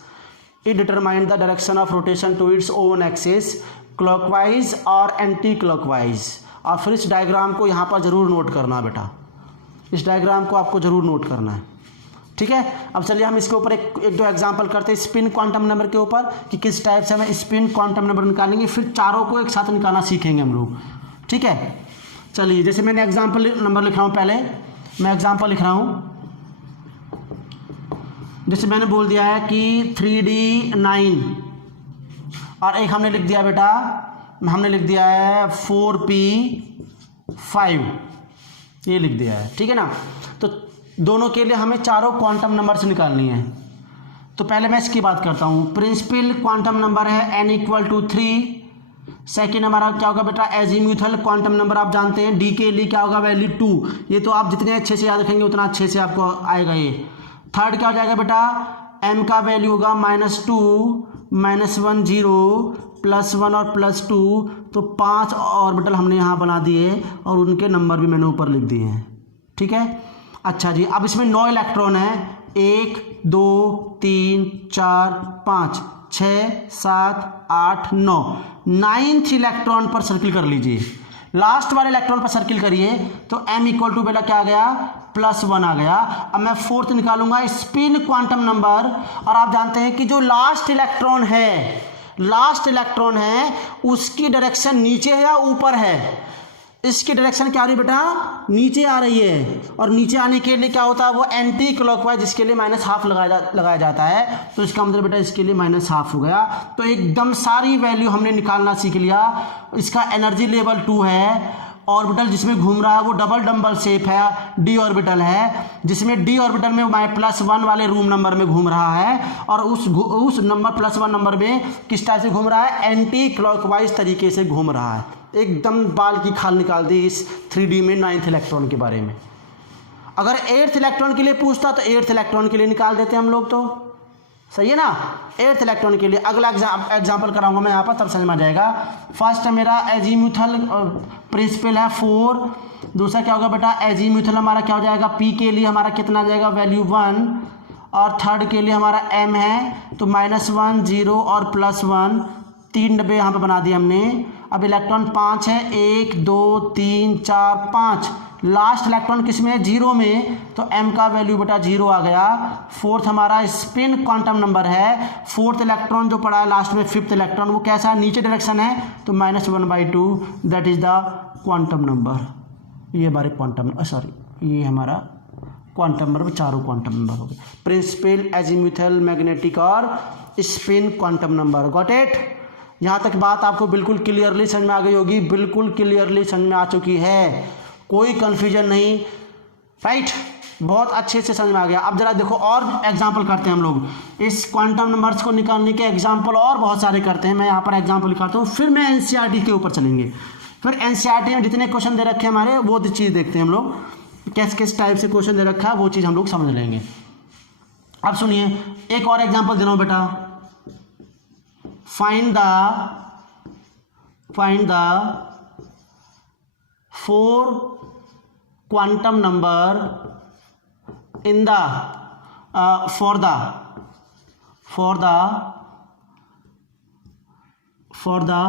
It determine the direction of rotation to its own axis, clockwise और एंटी क्लॉकवाइज। और फिर इस डायग्राम को यहाँ पर जरूर नोट करना बेटा, इस डायग्राम को आपको जरूर नोट करना है, ठीक है। अब चलिए हम इसके ऊपर एक दो एग्जांपल करते हैं स्पिन क्वांटम नंबर के ऊपर, कि किस टाइप से हमें स्पिन क्वांटम नंबर निकालेंगे, फिर चारों को एक साथ निकालना सीखेंगे हम लोग, ठीक है। चलिए, जैसे मैंने एग्जांपल नंबर लिख रहा हूँ, पहले मैं एग्जांपल लिख रहा हूँ। जैसे मैंने बोल दिया है कि 3D9, और एक हमने लिख दिया बेटा, हमने लिख दिया है 4P5, ये लिख दिया है, ठीक है ना। तो दोनों के लिए हमें चारों क्वांटम नंबर से निकालनी है। तो पहले मैं इसकी बात करता हूँ। प्रिंसिपल क्वांटम नंबर है n = 3। सेकेंड हमारा क्या होगा बेटा, एजीम्यूथल क्वांटम नंबर आप जानते हैं, d के लिए क्या होगा, वैल्यू 2। ये तो आप जितने अच्छे से याद रखेंगे उतना अच्छे से आपको आएगा ये। थर्ड क्या हो जाएगा बेटा, m का वैल्यू होगा -2, -1 0, +1 और +2, तो 5 ऑर्बिटल हमने यहाँ बना दिए और उनके नंबर भी मैंने ऊपर लिख दिए हैं, ठीक है। अच्छा जी, अब इसमें 9 इलेक्ट्रॉन है, 1 2 3 4 5 6 7 8 9, 9th इलेक्ट्रॉन पर सर्किल कर लीजिए, लास्ट वाले इलेक्ट्रॉन पर सर्किल करिए। तो m = बेटा क्या आ गया, +1 आ गया। अब मैं फोर्थ निकालूंगा स्पिन क्वांटम नंबर, और आप जानते हैं कि जो लास्ट इलेक्ट्रॉन है उसकी डायरेक्शन नीचे है या ऊपर है। इसकी डायरेक्शन क्या आ रही है बेटा, नीचे आ रही है, और नीचे आने के लिए क्या होता है, वो एंटी क्लॉकवाइज, जिसके लिए -½ लगाया जाता है। तो इसका मतलब बेटा इसके लिए -½ हो गया। तो एकदम सारी वैल्यू हमने निकालना सीख लिया। इसका एनर्जी लेवल 2 है, ऑर्बिटल जिसमें घूम रहा है वो डबल डंबल शेप है, डी ऑर्बिटल है, जिसमें डी ऑर्बिटल में +1 वाले रूम नंबर में घूम रहा है, और उस नंबर +1 नंबर में किस टाइप से घूम रहा है, एंटी क्लॉकवाइज तरीके से घूम रहा है। एकदम बाल की खाल निकाल दी इस 3D में 9th इलेक्ट्रॉन के बारे में। अगर 8th इलेक्ट्रॉन के लिए पूछता तो 8th इलेक्ट्रॉन के लिए निकाल देते हम लोग, तो सही है ना। 8th इलेक्ट्रॉन के लिए अगला एग्जाम्पल कराऊंगा मैं यहाँ पर, तब समझ में आ जाएगा। फर्स्ट मेरा एजीम्यूथल प्रिंसिपल है 4। दूसरा क्या होगा बेटा, एजीम्यूथल हमारा क्या हो जाएगा, पी के लिए हमारा कितना आ जाएगा, वैल्यू 1, और थर्ड के लिए हमारा m है, तो -1 0 और +1, 3 डब्बे यहाँ पर बना दिए हमने। अब इलेक्ट्रॉन 5 है, 1 2 3 4 5, लास्ट इलेक्ट्रॉन किस में है, 0 में, तो m का वैल्यू बेटा 0 आ गया। फोर्थ हमारा स्पिन क्वांटम नंबर है। फोर्थ इलेक्ट्रॉन जो पड़ा है लास्ट में, 5th इलेक्ट्रॉन, वो कैसा है, नीचे डायरेक्शन है, तो -1/2, that is the quantum number. ये हमारे ये हमारा क्वांटम नंबर, चारों क्वांटम नंबर हो गए, प्रिंसिपल, एजीम्यूथल, मैग्नेटिक और spin quantum number. Got it. यहाँ तक बात आपको बिल्कुल क्लियरली समझ में आ गई होगी, बिल्कुल क्लियरली समझ में आ चुकी है, कोई कंफ्यूजन नहीं, राइट। बहुत अच्छे से समझ में आ गया। अब जरा देखो और एग्जाम्पल करते हैं हम लोग। इस क्वांटम नंबर्स को निकालने के एग्जाम्पल और बहुत सारे करते हैं। मैं यहाँ पर एग्जाम्पल निकालता हूँ, फिर मैं एनसीईआरटी के ऊपर चलेंगे। फिर एनसीईआरटी में जितने क्वेश्चन दे रखे हैं हमारे, वो चीज़ देखते हैं हम लोग, किस टाइप से क्वेश्चन दे रखा है, वो चीज़ हम लोग समझ लेंगे। अब सुनिए, एक और एग्जाम्पल दे रहा हूँ बेटा। Find the 4 quantum number in the for the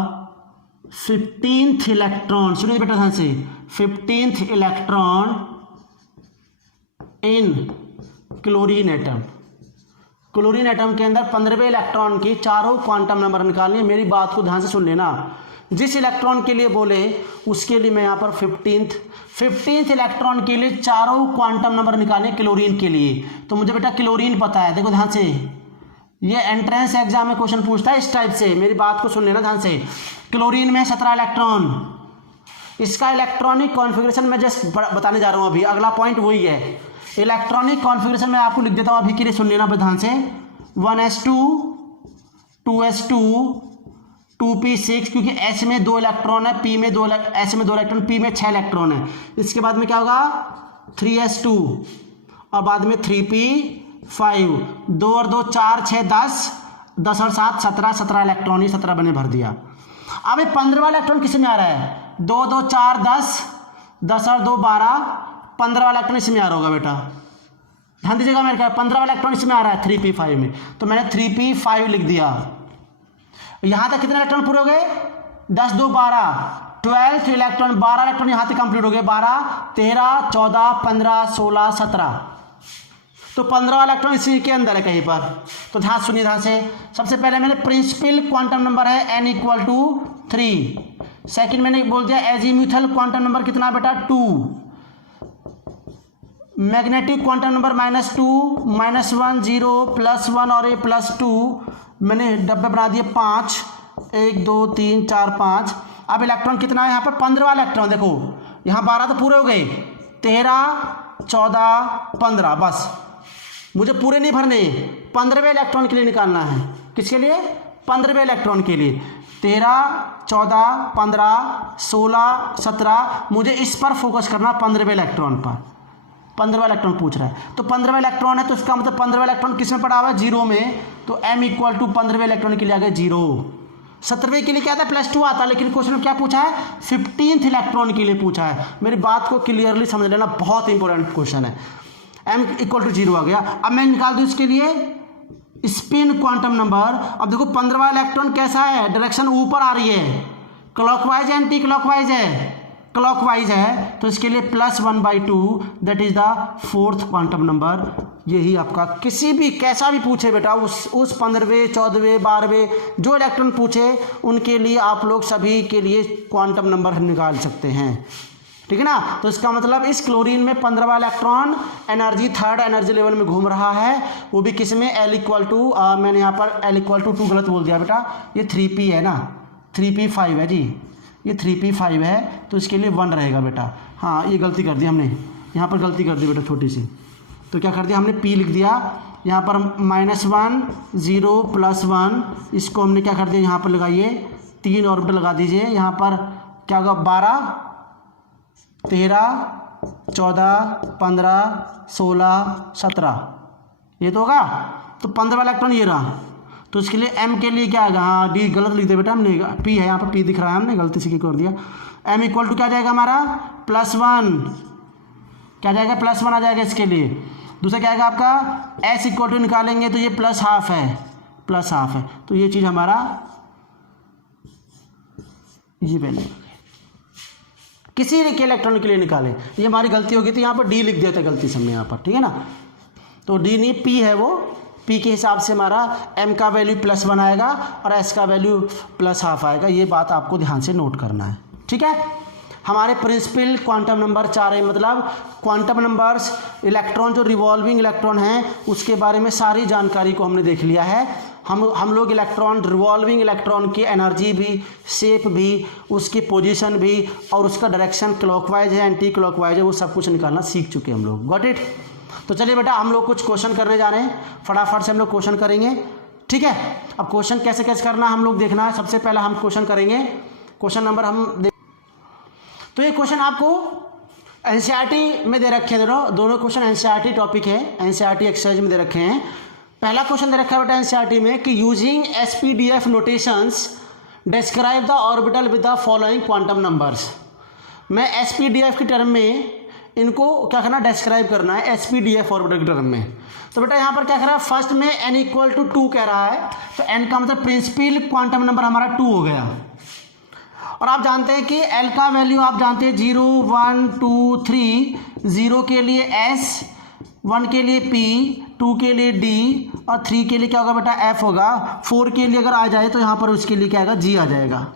15th electron, सुनिए बेटा ध्यान से, 15th electron in chlorine atom. Chlorine atom के अंदर 15वें इलेक्ट्रॉन की चारों क्वांटम नंबर निकालनी है। मेरी बात को ध्यान से सुन लेना। जिस इलेक्ट्रॉन के लिए बोले उसके लिए मैं यहाँ पर 15th इलेक्ट्रॉन के लिए चारों क्वांटम नंबर निकालने क्लोरीन के लिए। तो मुझे बेटा क्लोरीन पता है, देखो ध्यान से, ये एंट्रेंस एग्जाम में क्वेश्चन पूछता है इस टाइप से। मेरी बात को सुन लेना ध्यान से। क्लोरीन में 17 इलेक्ट्रॉन, इसका इलेक्ट्रॉनिक कॉन्फ़िगरेशन मैं जस्ट बताने जा रहा हूँ अभी। अगला पॉइंट वही है, इलेक्ट्रॉनिक कॉन्फ़िगरेशन मैं आपको लिख देता हूँ अभी के लिए, सुन लेना ध्यान से। 1s2 2s2 2p6, क्योंकि S में 2 इलेक्ट्रॉन है, P में 2, S में 2 इलेक्ट्रॉन, P में 6 इलेक्ट्रॉन है। इसके बाद में क्या होगा, 3s2, और बाद में 3p5, 2 और 2 4 6 10, 10 और 7 17, 17 इलेक्ट्रॉन ही 17 बने भर दिया। अब ये 15वां इलेक्ट्रॉन किस में आ रहा है, 2 2 4 10, 10 और 2 12, 15वां इलेक्ट्रॉन इसमें आ रहा होगा बेटा, ध्यान दीजिएगा मेरे ख्याल 15वां इलेक्ट्रॉन इसमें आ रहा है 3p5 में, तो मैंने 3p5 लिख दिया। यहाँ तक कितने इलेक्ट्रॉन पूरे हो गए, 10 2 12, 12th इलेक्ट्रॉन, 12 इलेक्ट्रॉन यहाँ तक कंप्लीट हो गए, 12 13 14 15 16 17, तो 15वां इलेक्ट्रॉन इसी के अंदर है कहीं पर। तो ध्यान सुनिए ध्यान से। सबसे पहले मैंने प्रिंसिपल क्वांटम नंबर है n = 3। सेकंड मैंने बोल दिया एजीम्यूथल क्वांटम नंबर कितना बेटा, 2। मैग्नेटिक क्वांटम नंबर -2 -1 0 +1 और ये +2, मैंने डब्बे बना दिए 5, 1 2 3 4 5। अब इलेक्ट्रॉन कितना है यहाँ पर, 15वां इलेक्ट्रॉन, देखो यहाँ 12 तो पूरे हो गए, 13 14 15, बस मुझे पूरे नहीं भरने, 15वें इलेक्ट्रॉन के लिए निकालना है। किसके लिए, 15वें इलेक्ट्रॉन के लिए। 13 14 15 16 17, मुझे इस पर फोकस करना, 15वें इलेक्ट्रॉन पर। 15वां इलेक्ट्रॉन पूछ रहा है, तो 15वां इलेक्ट्रॉन है, तो इसका मतलब 15वां इलेक्ट्रॉन किस में पड़ा हुआ है, 0 में, तो m = 15वें इलेक्ट्रॉन के लिए आ गया 0। 17वें के लिए क्या था, +2 आता, लेकिन क्वेश्चन में क्या पूछा है, 15th इलेक्ट्रॉन के लिए पूछा है। मेरी बात को क्लियरली समझ लेना, बहुत इंपॉर्टेंट क्वेश्चन है। m = 0 आ गया। अब मैं निकाल दूँ इसके लिए स्पिन क्वांटम नंबर। अब देखो 15वां इलेक्ट्रॉन कैसा है, डायरेक्शन ऊपर आ रही है, क्लॉकवाइज एंटी क्लॉकवाइज है, क्लॉकवाइज है तो इसके लिए +1/2 that is the 4th quantum number. यही आपका किसी भी कैसा भी पूछे बेटा, उस 15वें 14वें 12वें जो इलेक्ट्रॉन पूछे उनके लिए आप लोग सभी के लिए क्वांटम नंबर निकाल सकते हैं, ठीक है ना। तो इसका मतलब इस क्लोरीन में 15वां electron energy 3rd energy level में घूम रहा है, वो भी किस में L = मैंने यहाँ पर L = 2 गलत बोल दिया बेटा, ये 3p है ना, 3p5 है जी, ये 3p5 है तो इसके लिए 1 रहेगा बेटा। हाँ ये गलती कर दी हमने, यहाँ पर गलती कर दी बेटा छोटी सी, तो क्या कर दिया हमने p लिख दिया, यहाँ पर -1 0 +1, इसको हमने क्या कर दिया यहाँ पर लगाइए 3 ऑर्बिटल लगा दीजिए, यहाँ पर क्या होगा 12 13 14 15 16 17 ये तो होगा। तो 15वां इलेक्ट्रॉन ये रहा, तो इसके लिए m के लिए क्या आएगा, हाँ डी गलत लिख दिया बेटा हमने, p है यहाँ पर, p दिख रहा है हमने गलती से कर दिया। m = क्या जाएगा हमारा +1, क्या जाएगा +1 आ जाएगा इसके लिए। दूसरा क्या आएगा आपका s = निकालेंगे तो ये +½ है, +½ है, तो ये चीज़ हमारा ये पहले किसी के इलेक्ट्रॉन के लिए निकालें, ये हमारी गलती होगी, तो यहाँ पर डी लिख दिया था गलती से हमने यहाँ पर, ठीक है ना। तो डी नहीं p है वो, p के हिसाब से हमारा m का वैल्यू +1 आएगा और s का वैल्यू +½ आएगा, ये बात आपको ध्यान से नोट करना है, ठीक है। हमारे प्रिंसिपल क्वांटम नंबर 4 है, मतलब क्वांटम नंबर्स इलेक्ट्रॉन जो रिवॉल्विंग इलेक्ट्रॉन हैं उसके बारे में सारी जानकारी को हमने देख लिया है। हम लोग इलेक्ट्रॉन रिवॉल्विंग इलेक्ट्रॉन की एनर्जी भी, शेप भी, उसकी पोजीशन भी और उसका डायरेक्शन क्लॉकवाइज है एंटी क्लॉकवाइज है, वो सब कुछ निकालना सीख चुके हैं हम लोग। Got it. तो चलिए बेटा हम लोग कुछ क्वेश्चन करने जा रहे हैं, फटाफट से हम लोग क्वेश्चन करेंगे, ठीक है। अब क्वेश्चन कैसे कैसे करना हम लोग देखना है। सबसे पहला हम क्वेश्चन करेंगे, क्वेश्चन नंबर तो ये क्वेश्चन आपको एनसीईआरटी में दे रखे हैं, दोनों क्वेश्चन एनसीईआरटी टॉपिक है, एनसीईआरटी एक्सरसाइज में दे रखे हैं। पहला क्वेश्चन दे रखा है बेटा एनसीईआरटी में कि using SPDF notations describe the orbital with the following quantum numbers. मैं एसपीडीएफ की टर्म में इनको क्या करना, डिस्क्राइब करना है एसपीडीएफ ऑर्बिटल की टर्म में। तो बेटा यहाँ पर क्या कर रहा है, फर्स्ट में n = 2 कह रहा है, तो n का मतलब प्रिंसिपल क्वांटम नंबर हमारा 2 हो गया। और आप जानते हैं कि L का वैल्यू आप जानते हैं 0 1 2 3, 0 के लिए S, 1 के लिए P, 2 के लिए D और 3 के लिए क्या होगा बेटा F होगा। 4 के लिए अगर आ जाए तो यहाँ पर उसके लिए क्या आएगा, G आ जाएगा।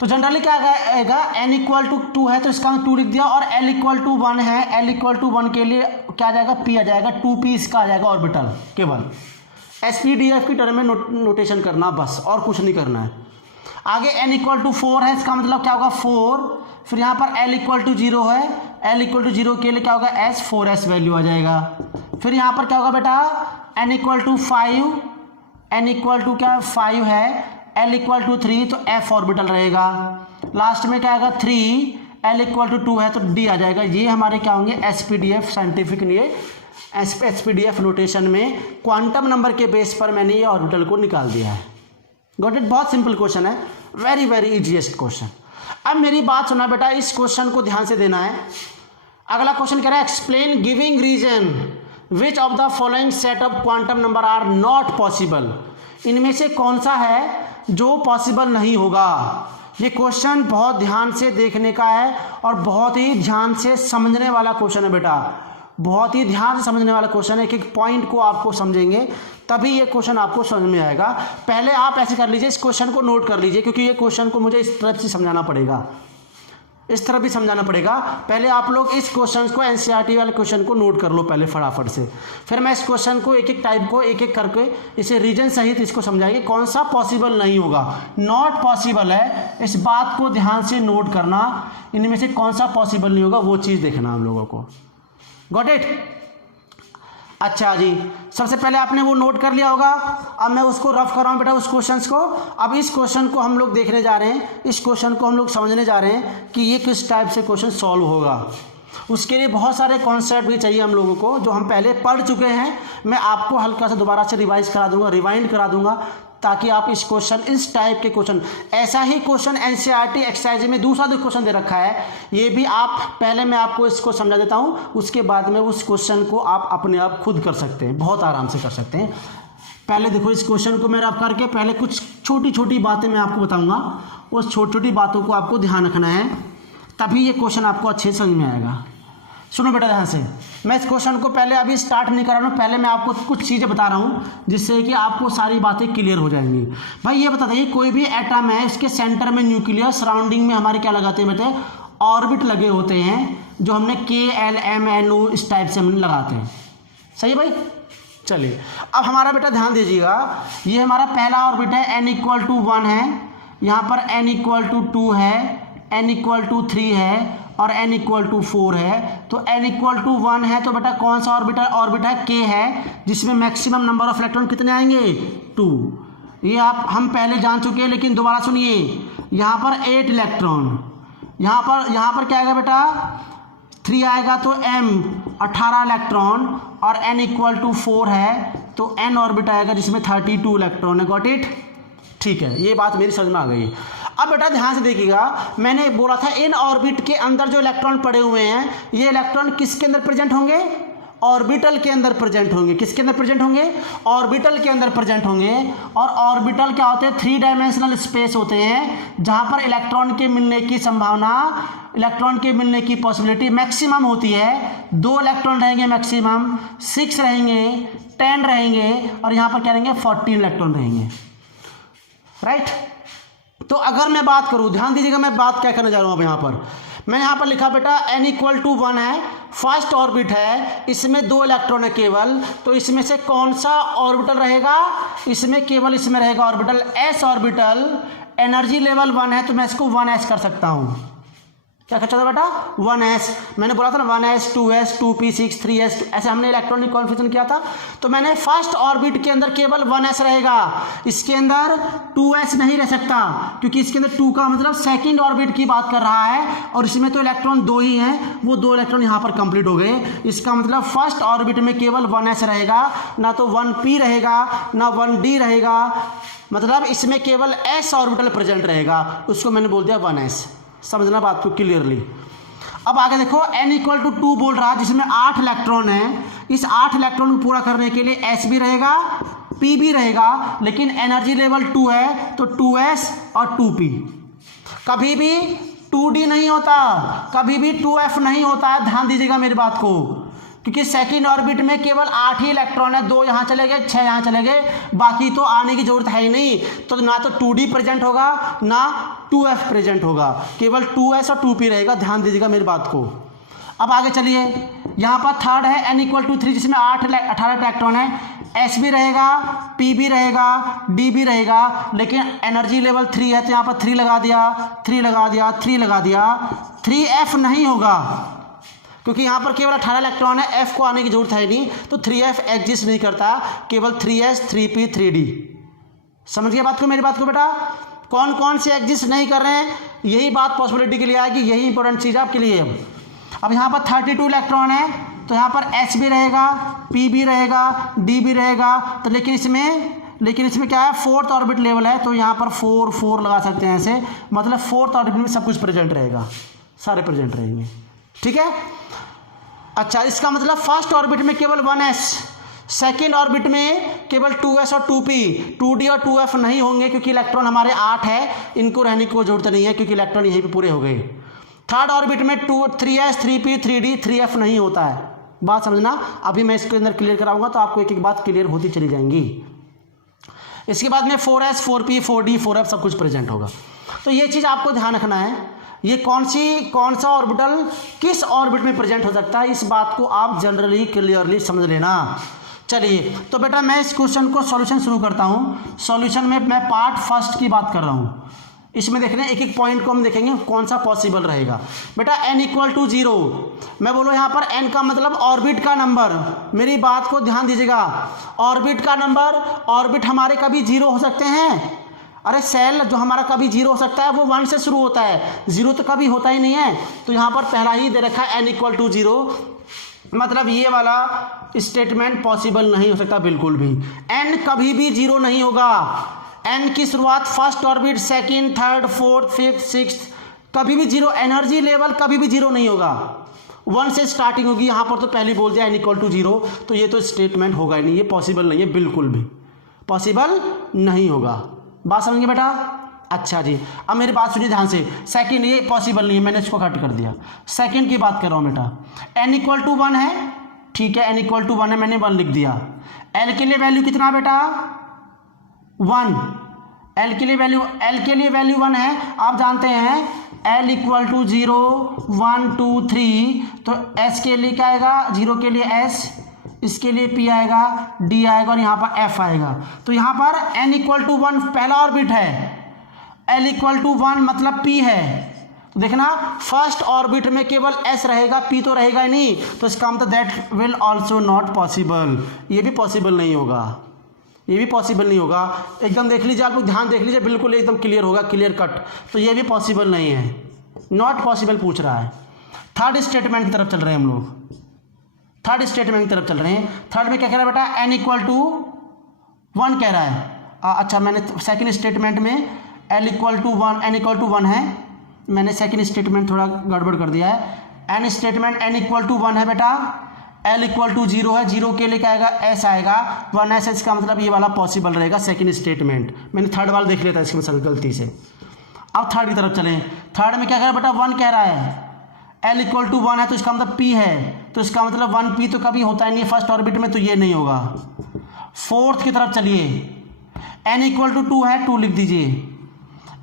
तो जनरली क्या आएगा, n = 2 है तो इसका 2 लिख दिया, और L = 1 है, L = 1 के लिए क्या आ जाएगा, P आ जाएगा, 2p इसका आ जाएगा ऑर्बिटल। केवल एसपीडीएफ की टर्म में नोटेशन करना बस, और कुछ नहीं करना है। आगे n = 4 है, इसका मतलब क्या होगा 4, फिर यहाँ पर L = 0 है, L = 0 के लिए क्या होगा S, 4s वैल्यू आ जाएगा। फिर यहाँ पर क्या होगा बेटा n = 5, n = क्या 5 है, L = 3 तो F ऑर्बिटल रहेगा। लास्ट में क्या आएगा 3, L = 2 है तो D आ जाएगा। ये हमारे क्या होंगे एसपीडीएफ साइंटिफिक लिए एसपीडीएफ नोटेशन में क्वांटम नंबर के बेस पर मैंने ये ऑर्बिटल को निकाल दिया है। Got it. बहुत सिंपल क्वेश्चन है, वेरी वेरी इजीएस्ट क्वेश्चन। अब मेरी बात सुना बेटा, इस क्वेश्चन को ध्यान से देना है। अगला क्वेश्चन कह रहा है explain giving reason which of the following set of quantum number are not possible. इनमें से कौन सा है जो पॉसिबल नहीं होगा। ये क्वेश्चन बहुत ध्यान से देखने का है और बहुत ही ध्यान से समझने वाला क्वेश्चन है बेटा, बहुत ही ध्यान से समझने वाला क्वेश्चन है। एक एक पॉइंट को आपको समझेंगे तभी ये क्वेश्चन आपको समझ में आएगा। पहले आप ऐसे कर लीजिए, इस क्वेश्चन को नोट कर लीजिए, क्योंकि ये क्वेश्चन को मुझे इस तरफ से समझाना पड़ेगा, इस तरफ भी समझाना पड़ेगा। पहले आप लोग इस क्वेश्चन को, एनसीईआरटी वाले क्वेश्चन को नोट कर लो पहले फटाफट से, फिर मैं इस क्वेश्चन को एक एक टाइप को एक एक करके इसे रीजन सहित इसको समझाएंगे कौन सा पॉसिबल नहीं होगा। नॉट पॉसिबल है, इस बात को ध्यान से नोट करना, इनमें से कौन सा पॉसिबल नहीं होगा वो चीज़ देखना हम लोगों को। Got it. अच्छा जी, सबसे पहले आपने वो नोट कर लिया होगा। अब मैं उसको रफ कर रहा हूँ बेटा उस क्वेश्चंस को। अब इस क्वेश्चन को हम लोग देखने जा रहे हैं, इस क्वेश्चन को हम लोग समझने जा रहे हैं कि ये किस टाइप से क्वेश्चन सॉल्व होगा। उसके लिए बहुत सारे कॉन्सेप्ट भी चाहिए हम लोगों को जो हम पहले पढ़ चुके हैं। मैं आपको हल्का सा दोबारा से रिवाइज करा दूंगा, रिवाइंड करा दूंगा, ताकि आप इस क्वेश्चन, इस टाइप के क्वेश्चन, ऐसा ही क्वेश्चन एनसीईआरटी एक्सरसाइज में दूसरा जो क्वेश्चन दे रखा है, ये भी आप पहले मैं आपको इसको समझा देता हूँ, उसके बाद में उस क्वेश्चन को आप अपने आप खुद कर सकते हैं, बहुत आराम से कर सकते हैं। पहले देखो इस क्वेश्चन को मैं रफ करके पहले कुछ छोटी छोटी बातें मैं आपको बताऊँगा, उस छोटी छोटी बातों को आपको ध्यान रखना है। तभी ये क्वेश्चन आपको अच्छे से समझ में आएगा। सुनो बेटा ध्यान से, मैं इस क्वेश्चन को पहले अभी स्टार्ट नहीं कर रहा हूँ, पहले मैं आपको कुछ चीज़ें बता रहा हूँ जिससे कि आपको सारी बातें क्लियर हो जाएंगी। भाई ये बता दीजिए, कोई भी एटम है, इसके सेंटर में न्यूक्लियस, सराउंडिंग में हमारे क्या लगाते हैं बेटे, ऑर्बिट लगे होते हैं, जो हमने KLMNO इस टाइप से हम लगाते हैं। सही है भाई। चलिए अब हमारा बेटा ध्यान दीजिएगा, ये हमारा पहला ऑर्बिट है, n=1 है, यहाँ पर n=2 है, n=3 है और n=4 है। तो n=1 है तो बेटा कौन सा ऑर्बिट है, K है, जिसमें मैक्सिमम नंबर ऑफ इलेक्ट्रॉन कितने आएंगे, 2। ये हम पहले जान चुके हैं, लेकिन दोबारा सुनिए, यहाँ पर 8 इलेक्ट्रॉन, यहाँ पर क्या आएगा बेटा, 3 आएगा, तो m 18 इलेक्ट्रॉन और n=4 है तो n ऑर्बिट आएगा जिसमें 32 इलेक्ट्रॉन है। Got it. ठीक है, ये बात मेरी समझ में आ गई। अब बेटा ध्यान से देखिएगा, मैंने बोला था इन ऑर्बिट के अंदर जो इलेक्ट्रॉन पड़े हुए हैं, ये इलेक्ट्रॉन किसके अंदर प्रेजेंट होंगे, ऑर्बिटल के अंदर प्रेजेंट होंगे। किसके अंदर प्रेजेंट होंगे, ऑर्बिटल के अंदर प्रेजेंट होंगे। और ऑर्बिटल क्या होते हैं, 3 डायमेंशनल स्पेस होते हैं, जहां पर इलेक्ट्रॉन के मिलने की संभावना, इलेक्ट्रॉन के मिलने की पॉसिबिलिटी मैक्सिमम होती है। 2 इलेक्ट्रॉन रहेंगे मैक्सिमम, 6 रहेंगे, 10 रहेंगे और यहाँ पर क्या रहेंगे, 14 इलेक्ट्रॉन रहेंगे। राइट। तो अगर मैं बात करूं, ध्यान दीजिएगा मैं बात क्या करने जा रहा हूं। अब यहाँ पर मैंने यहाँ पर लिखा बेटा n=1 है, फर्स्ट ऑर्बिट है, इसमें 2 इलेक्ट्रॉन है केवल, तो इसमें से कौन सा ऑर्बिटल रहेगा, इसमें केवल इसमें रहेगा orbital s orbital. Energy level 1 है तो मैं इसको 1s कर सकता हूँ। क्या कर सकता था बेटा, 1s। मैंने बोला था ना 1s 2s 2p6 3s, ऐसे हमने इलेक्ट्रॉन कॉन्फ़िगरेशन किया था। तो मैंने फर्स्ट ऑर्बिट के अंदर केवल 1s रहेगा, इसके अंदर 2s नहीं रह सकता, क्योंकि इसके अंदर 2 का मतलब सेकंड ऑर्बिट की बात कर रहा है और इसमें तो इलेक्ट्रॉन 2 ही हैं, वो 2 इलेक्ट्रॉन यहाँ पर कंप्लीट हो गए। इसका मतलब फर्स्ट ऑर्बिट में केवल 1s रहेगा, ना तो 1p रहेगा ना 1d रहेगा, मतलब इसमें केवल s ऑर्बिटल प्रेजेंट रहेगा, उसको मैंने बोल दिया 1s। समझना बात को क्लियरली। अब आगे देखो, n=2 बोल रहा है, जिसमें 8 इलेक्ट्रॉन है। इस 8 इलेक्ट्रॉन को पूरा करने के लिए s भी रहेगा, p भी रहेगा, लेकिन एनर्जी लेवल 2 है तो 2s और 2p। कभी भी 2d नहीं होता, कभी भी 2f नहीं होता है, ध्यान दीजिएगा मेरी बात को, क्योंकि सेकेंड ऑर्बिट में केवल 8 ही इलेक्ट्रॉन है, 2 यहाँ चले गए, 6 यहाँ चले गए, बाकी तो आने की जरूरत है ही नहीं। तो ना तो 2d प्रेजेंट होगा ना 2f प्रेजेंट होगा, केवल 2s और 2p रहेगा। ध्यान दीजिएगा मेरी बात को। अब आगे चलिए, यहाँ पर थर्ड है n=3, जिसमें 18 इलेक्ट्रॉन है, s भी रहेगा, p भी रहेगा, d भी रहेगा, लेकिन एनर्जी लेवल 3 है तो यहाँ पर 3 लगा दिया, 3 लगा दिया, 3 लगा दिया। 3f नहीं होगा, क्योंकि यहाँ पर केवल 18 इलेक्ट्रॉन है, f को आने की जरूरत है नहीं, तो 3f एग्जिस्ट नहीं करता, केवल 3s 3p 3d। समझ गए बात को, मेरी बात को बेटा। कौन कौन से एग्जिस्ट नहीं कर रहे हैं, यही बात पॉसिबिलिटी के लिए आएगी, यही इंपॉर्टेंट चीज़ आपके लिए। अब यहाँ पर 32 इलेक्ट्रॉन है तो यहाँ पर h भी रहेगा, p भी रहेगा, d भी रहेगा, तो लेकिन इसमें क्या है, 4th ऑर्बिट लेवल है, तो यहाँ पर 4 4 लगा सकते हैं ऐसे, मतलब 4th ऑर्बिट में सब कुछ प्रेजेंट रहेगा, सारे प्रेजेंट रहेंगे। ठीक है। अच्छा, इसका मतलब फर्स्ट ऑर्बिट में केवल 1s, सेकेंड ऑर्बिट में केवल 2s और 2p, 2d और 2f नहीं होंगे, क्योंकि इलेक्ट्रॉन हमारे 8 है, इनको रहने की कोई जरूरत नहीं है, क्योंकि इलेक्ट्रॉन यहीं पे पूरे हो गए। थर्ड ऑर्बिट में 3s 3p 3d 3f नहीं होता है। बात समझना, अभी मैं इसके अंदर क्लियर कराऊंगा तो आपको एक एक बात क्लियर होती चली जाएंगी। इसके बाद में 4s 4p 4d 4f सब कुछ प्रेजेंट होगा। तो ये चीज़ आपको ध्यान रखना है, ये कौन सा ऑर्बिटल किस ऑर्बिट में प्रेजेंट हो सकता है, इस बात को आप जनरली क्लियरली समझ लेना। चलिए तो बेटा मैं इस क्वेश्चन को सॉल्यूशन शुरू करता हूँ। सॉल्यूशन में मैं पार्ट फर्स्ट की बात कर रहा हूँ, इसमें देख रहे हैं एक एक पॉइंट को हम देखेंगे कौन सा पॉसिबल रहेगा। बेटा n=0, मैं बोलो यहाँ पर n का मतलब ऑर्बिट का नंबर, मेरी बात को ध्यान दीजिएगा, ऑर्बिट का नंबर। ऑर्बिट हमारे कभी 0 हो सकते हैं, अरे सेल जो हमारा कभी 0 हो सकता है वो 1 से शुरू होता है, 0 तो कभी होता ही नहीं है। तो यहाँ पर पहला ही दे रखा है n=0, मतलब ये वाला स्टेटमेंट पॉसिबल नहीं हो सकता बिल्कुल भी। n कभी भी 0 नहीं होगा, n की शुरुआत first orbit, second, third, fourth, fifth, sixth, कभी भी 0। एनर्जी लेवल कभी भी 0 नहीं होगा, 1 से स्टार्टिंग होगी। यहाँ पर तो पहले बोल दिया n=0, तो ये तो स्टेटमेंट होगा ही नहीं, ये पॉसिबल नहीं है, बिल्कुल भी पॉसिबल नहीं होगा। बात समझिए बेटा। अच्छा जी, अब मेरी बात सुनिए ध्यान से। सेकंड ये पॉसिबल नहीं है, मैंने इसको कट कर दिया। सेकंड की बात कर रहा हूँ बेटा। n इक्वल टू 1 है, ठीक है, n इक्वल टू 1 है, मैंने 1 लिख दिया। l के लिए वैल्यू कितना बेटा 1, l के लिए वैल्यू 1 है। आप जानते हैं l इक्वल टू 0 1 2 3, तो s के लिए क्या आएगा, 0 के लिए s, इसके लिए p आएगा, d आएगा और यहाँ पर f आएगा। तो यहाँ पर n इक्वल टू 1 पहला ऑर्बिट है, l इक्वल टू 1 मतलब p है। तो देखना फर्स्ट ऑर्बिट में केवल s रहेगा, p तो रहेगा ही नहीं, तो इसका मतलब that will also not possible, ये भी पॉसिबल नहीं होगा, ये भी पॉसिबल नहीं होगा। एकदम देख लीजिए, आप लोग ध्यान देख लीजिए, बिल्कुल एकदम क्लियर होगा, क्लियर कट। तो ये भी पॉसिबल नहीं है, नॉट पॉसिबल पूछ रहा है। थर्ड स्टेटमेंट की तरफ चल रहे हैं हम लोग, थर्ड स्टेटमेंट की तरफ चल रहे हैं। थर्ड में क्या कह रहा है बेटा, n इक्वल टू 1 कह रहा है। अच्छा, मैंने सेकेंड स्टेटमेंट में n इक्वल टू 1 है, मैंने सेकेंड स्टेटमेंट थोड़ा गड़बड़ कर दिया है। n statement n equal to 1 है बेटा, l इक्वल टू 0 है, 0 के लिए क्या आएगा, s आएगा, 1s, इसका मतलब ये वाला पॉसिबल रहेगा सेकेंड स्टेटमेंट। मैंने थर्ड वाला देख लिया था इसके मतलब गलती से। अब थर्ड की तरफ चलें। थर्ड में क्या कह रहा है बेटा, 1 कह रहा है, l इक्वल टू 1 है, तो इसका मतलब p है, तो इसका मतलब 1p तो कभी होता ही नहीं है फर्स्ट ऑर्बिट में, तो ये नहीं होगा। फोर्थ की तरफ चलिए, n इक्वल टू 2 है, 2 लिख दीजिए।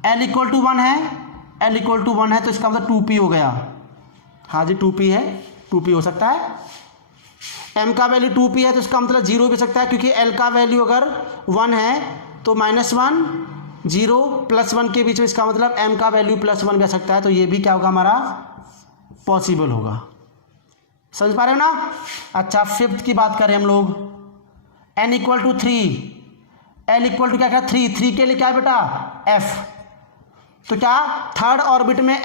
l इक्वल टू 1 है, l इक्वल टू 1 है, तो इसका मतलब 2p हो गया। हाँ जी 2p है, 2p हो सकता है। m का वैल्यू 2p है, तो इसका मतलब 0 भी हो सकता है, क्योंकि l का वैल्यू अगर 1 है तो -1 0 +1 के बीच में, इसका मतलब m का वैल्यू +1 भी आ सकता है। तो ये भी क्या होगा हमारा, पॉसिबल होगा। समझ पा रहे हो ना। अच्छा, फिफ्थ की बात करें हम लोग, n equal to 3, l equal to क्या क्या 3 के लिए क्या है बेटा, f। तो क्या थर्ड ऑर्बिट में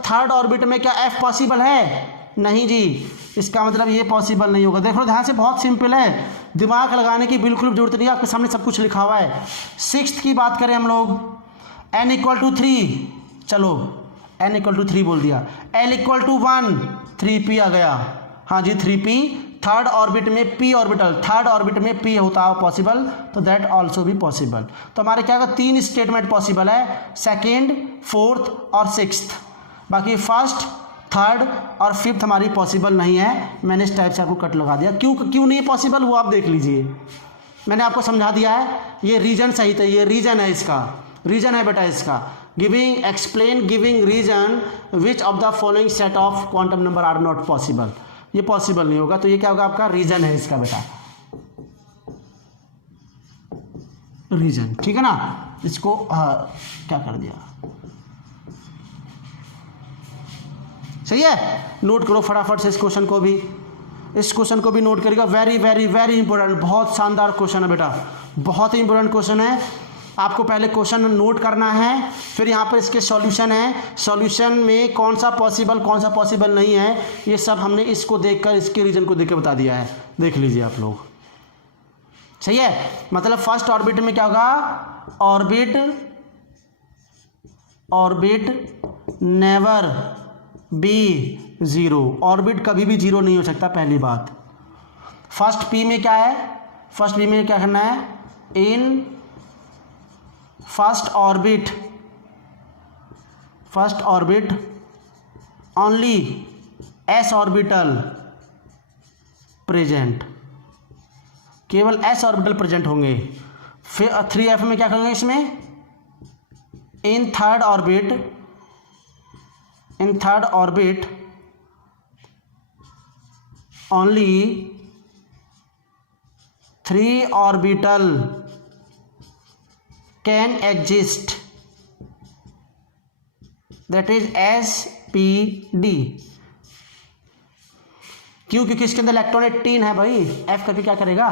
थर्ड ऑर्बिट में क्या f पॉसिबल है, नहीं जी, इसका मतलब ये पॉसिबल नहीं होगा। देखो ध्यान से, बहुत सिंपल है, दिमाग लगाने की बिल्कुल जरूरत नहीं है, आपके सामने सब कुछ लिखा हुआ है। सिक्स्थ की बात करें हम लोग, n इक्वल टू 3, चलो n इक्वल टू 3 बोल दिया, l इक्वल टू 1, 3p आ गया। हाँ जी 3p, थर्ड ऑर्बिट में p ऑर्बिटल, थर्ड ऑर्बिट में p होता है पॉसिबल, तो दैट आल्सो भी पॉसिबल। तो हमारे क्या होगा, 3 स्टेटमेंट पॉसिबल है, सेकेंड, फोर्थ और सिक्स्थ। बाकी फर्स्ट, थर्ड और फिफ्थ हमारी पॉसिबल नहीं है। मैंने इस टाइप से आपको कट लगा दिया। क्यों नहीं पॉसिबल वो आप देख लीजिए, मैंने आपको समझा दिया है। ये रीजन सही था, ये रीजन है, इसका रीजन है बेटा इसका। Giving reason which of the following set of quantum number are not possible, ये पॉसिबल नहीं होगा। तो ये क्या होगा, आपका रीजन है इसका बेटा, रीजन, ठीक है ना। इसको क्या कर दिया, सही है। नोट करो फटाफट से इस क्वेश्चन को भी, इस क्वेश्चन को भी नोट करिएगा। वेरी वेरी वेरी इंपॉर्टेंट, बहुत शानदार क्वेश्चन है बेटा, बहुत ही इंपॉर्टेंट क्वेश्चन है। आपको पहले क्वेश्चन नोट करना है, फिर यहाँ पर इसके सॉल्यूशन है, सॉल्यूशन में कौन सा पॉसिबल नहीं है, ये सब हमने इसको देखकर, इसके रीजन को देख के बता दिया है। देख लीजिए आप लोग, सही है। मतलब फर्स्ट ऑर्बिट में क्या होगा, ऑर्बिट नेवर बी 0, ऑर्बिट कभी भी 0 नहीं हो सकता, पहली बात। फर्स्ट पी में क्या है, फर्स्ट पी में क्या करना है, in first orbit only S orbital present, केवल एस ऑर्बिटल प्रेजेंट होंगे। फिर 3f में क्या करेंगे, इसमें in third orbit only 3 orbital can exist, that is SPD। क्यों, क्योंकि इसके अंदर इलेक्ट्रॉन 18 है भाई, F करके क्या करेगा,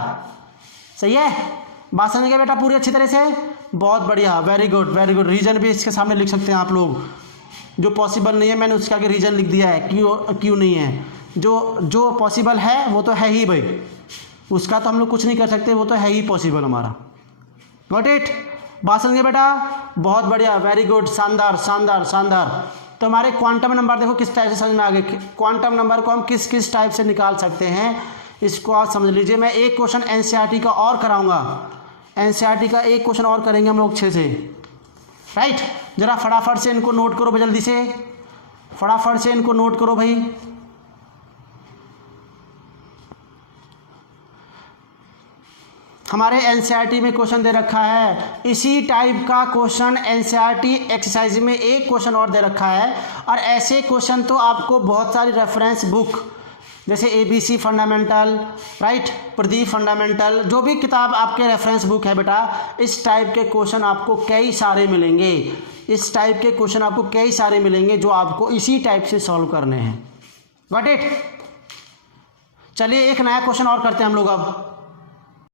सही है। बात समझ गए बेटा पूरी अच्छी तरह से, बहुत बढ़िया, very good very good. Reason भी इसके सामने लिख सकते हैं आप लोग, जो पॉसिबल नहीं है मैंने उसके आगे रीजन लिख दिया है, क्यों नहीं है। जो पॉसिबल है वो तो है ही भाई, उसका तो हम लोग कुछ नहीं कर सकते, वो तो है ही पॉसिबल हमारा। गॉट इट, बात समझ गए बेटा, बहुत बढ़िया, वेरी गुड, शानदार शानदार शानदार। तो हमारे क्वांटम नंबर देखो किस टाइप से समझ में आ गए, क्वांटम नंबर को हम किस किस टाइप से निकाल सकते हैं, इसको आप समझ लीजिए। मैं एक क्वेश्चन एनसीईआरटी का और कराऊंगा, एनसीईआरटी का एक क्वेश्चन और करेंगे हम लोग अच्छे से, राइट। ज़रा फटाफट से इनको नोट करो भाई, जल्दी से फटाफट से इनको नोट करो भाई। हमारे एनसीईआरटी में क्वेश्चन दे रखा है, इसी टाइप का क्वेश्चन एनसीईआरटी एक्सरसाइज में एक क्वेश्चन और दे रखा है। और ऐसे क्वेश्चन तो आपको बहुत सारी रेफरेंस बुक जैसे ABC fundamental, right, Pradeep fundamental, जो भी किताब आपके रेफरेंस बुक है बेटा, इस टाइप के क्वेश्चन आपको कई सारे मिलेंगे। इस टाइप के क्वेश्चन आपको कई सारे मिलेंगे जो आपको इसी टाइप से सॉल्व करने हैं। Got it. चलिए एक नया क्वेश्चन और करते हैं हम लोग अब।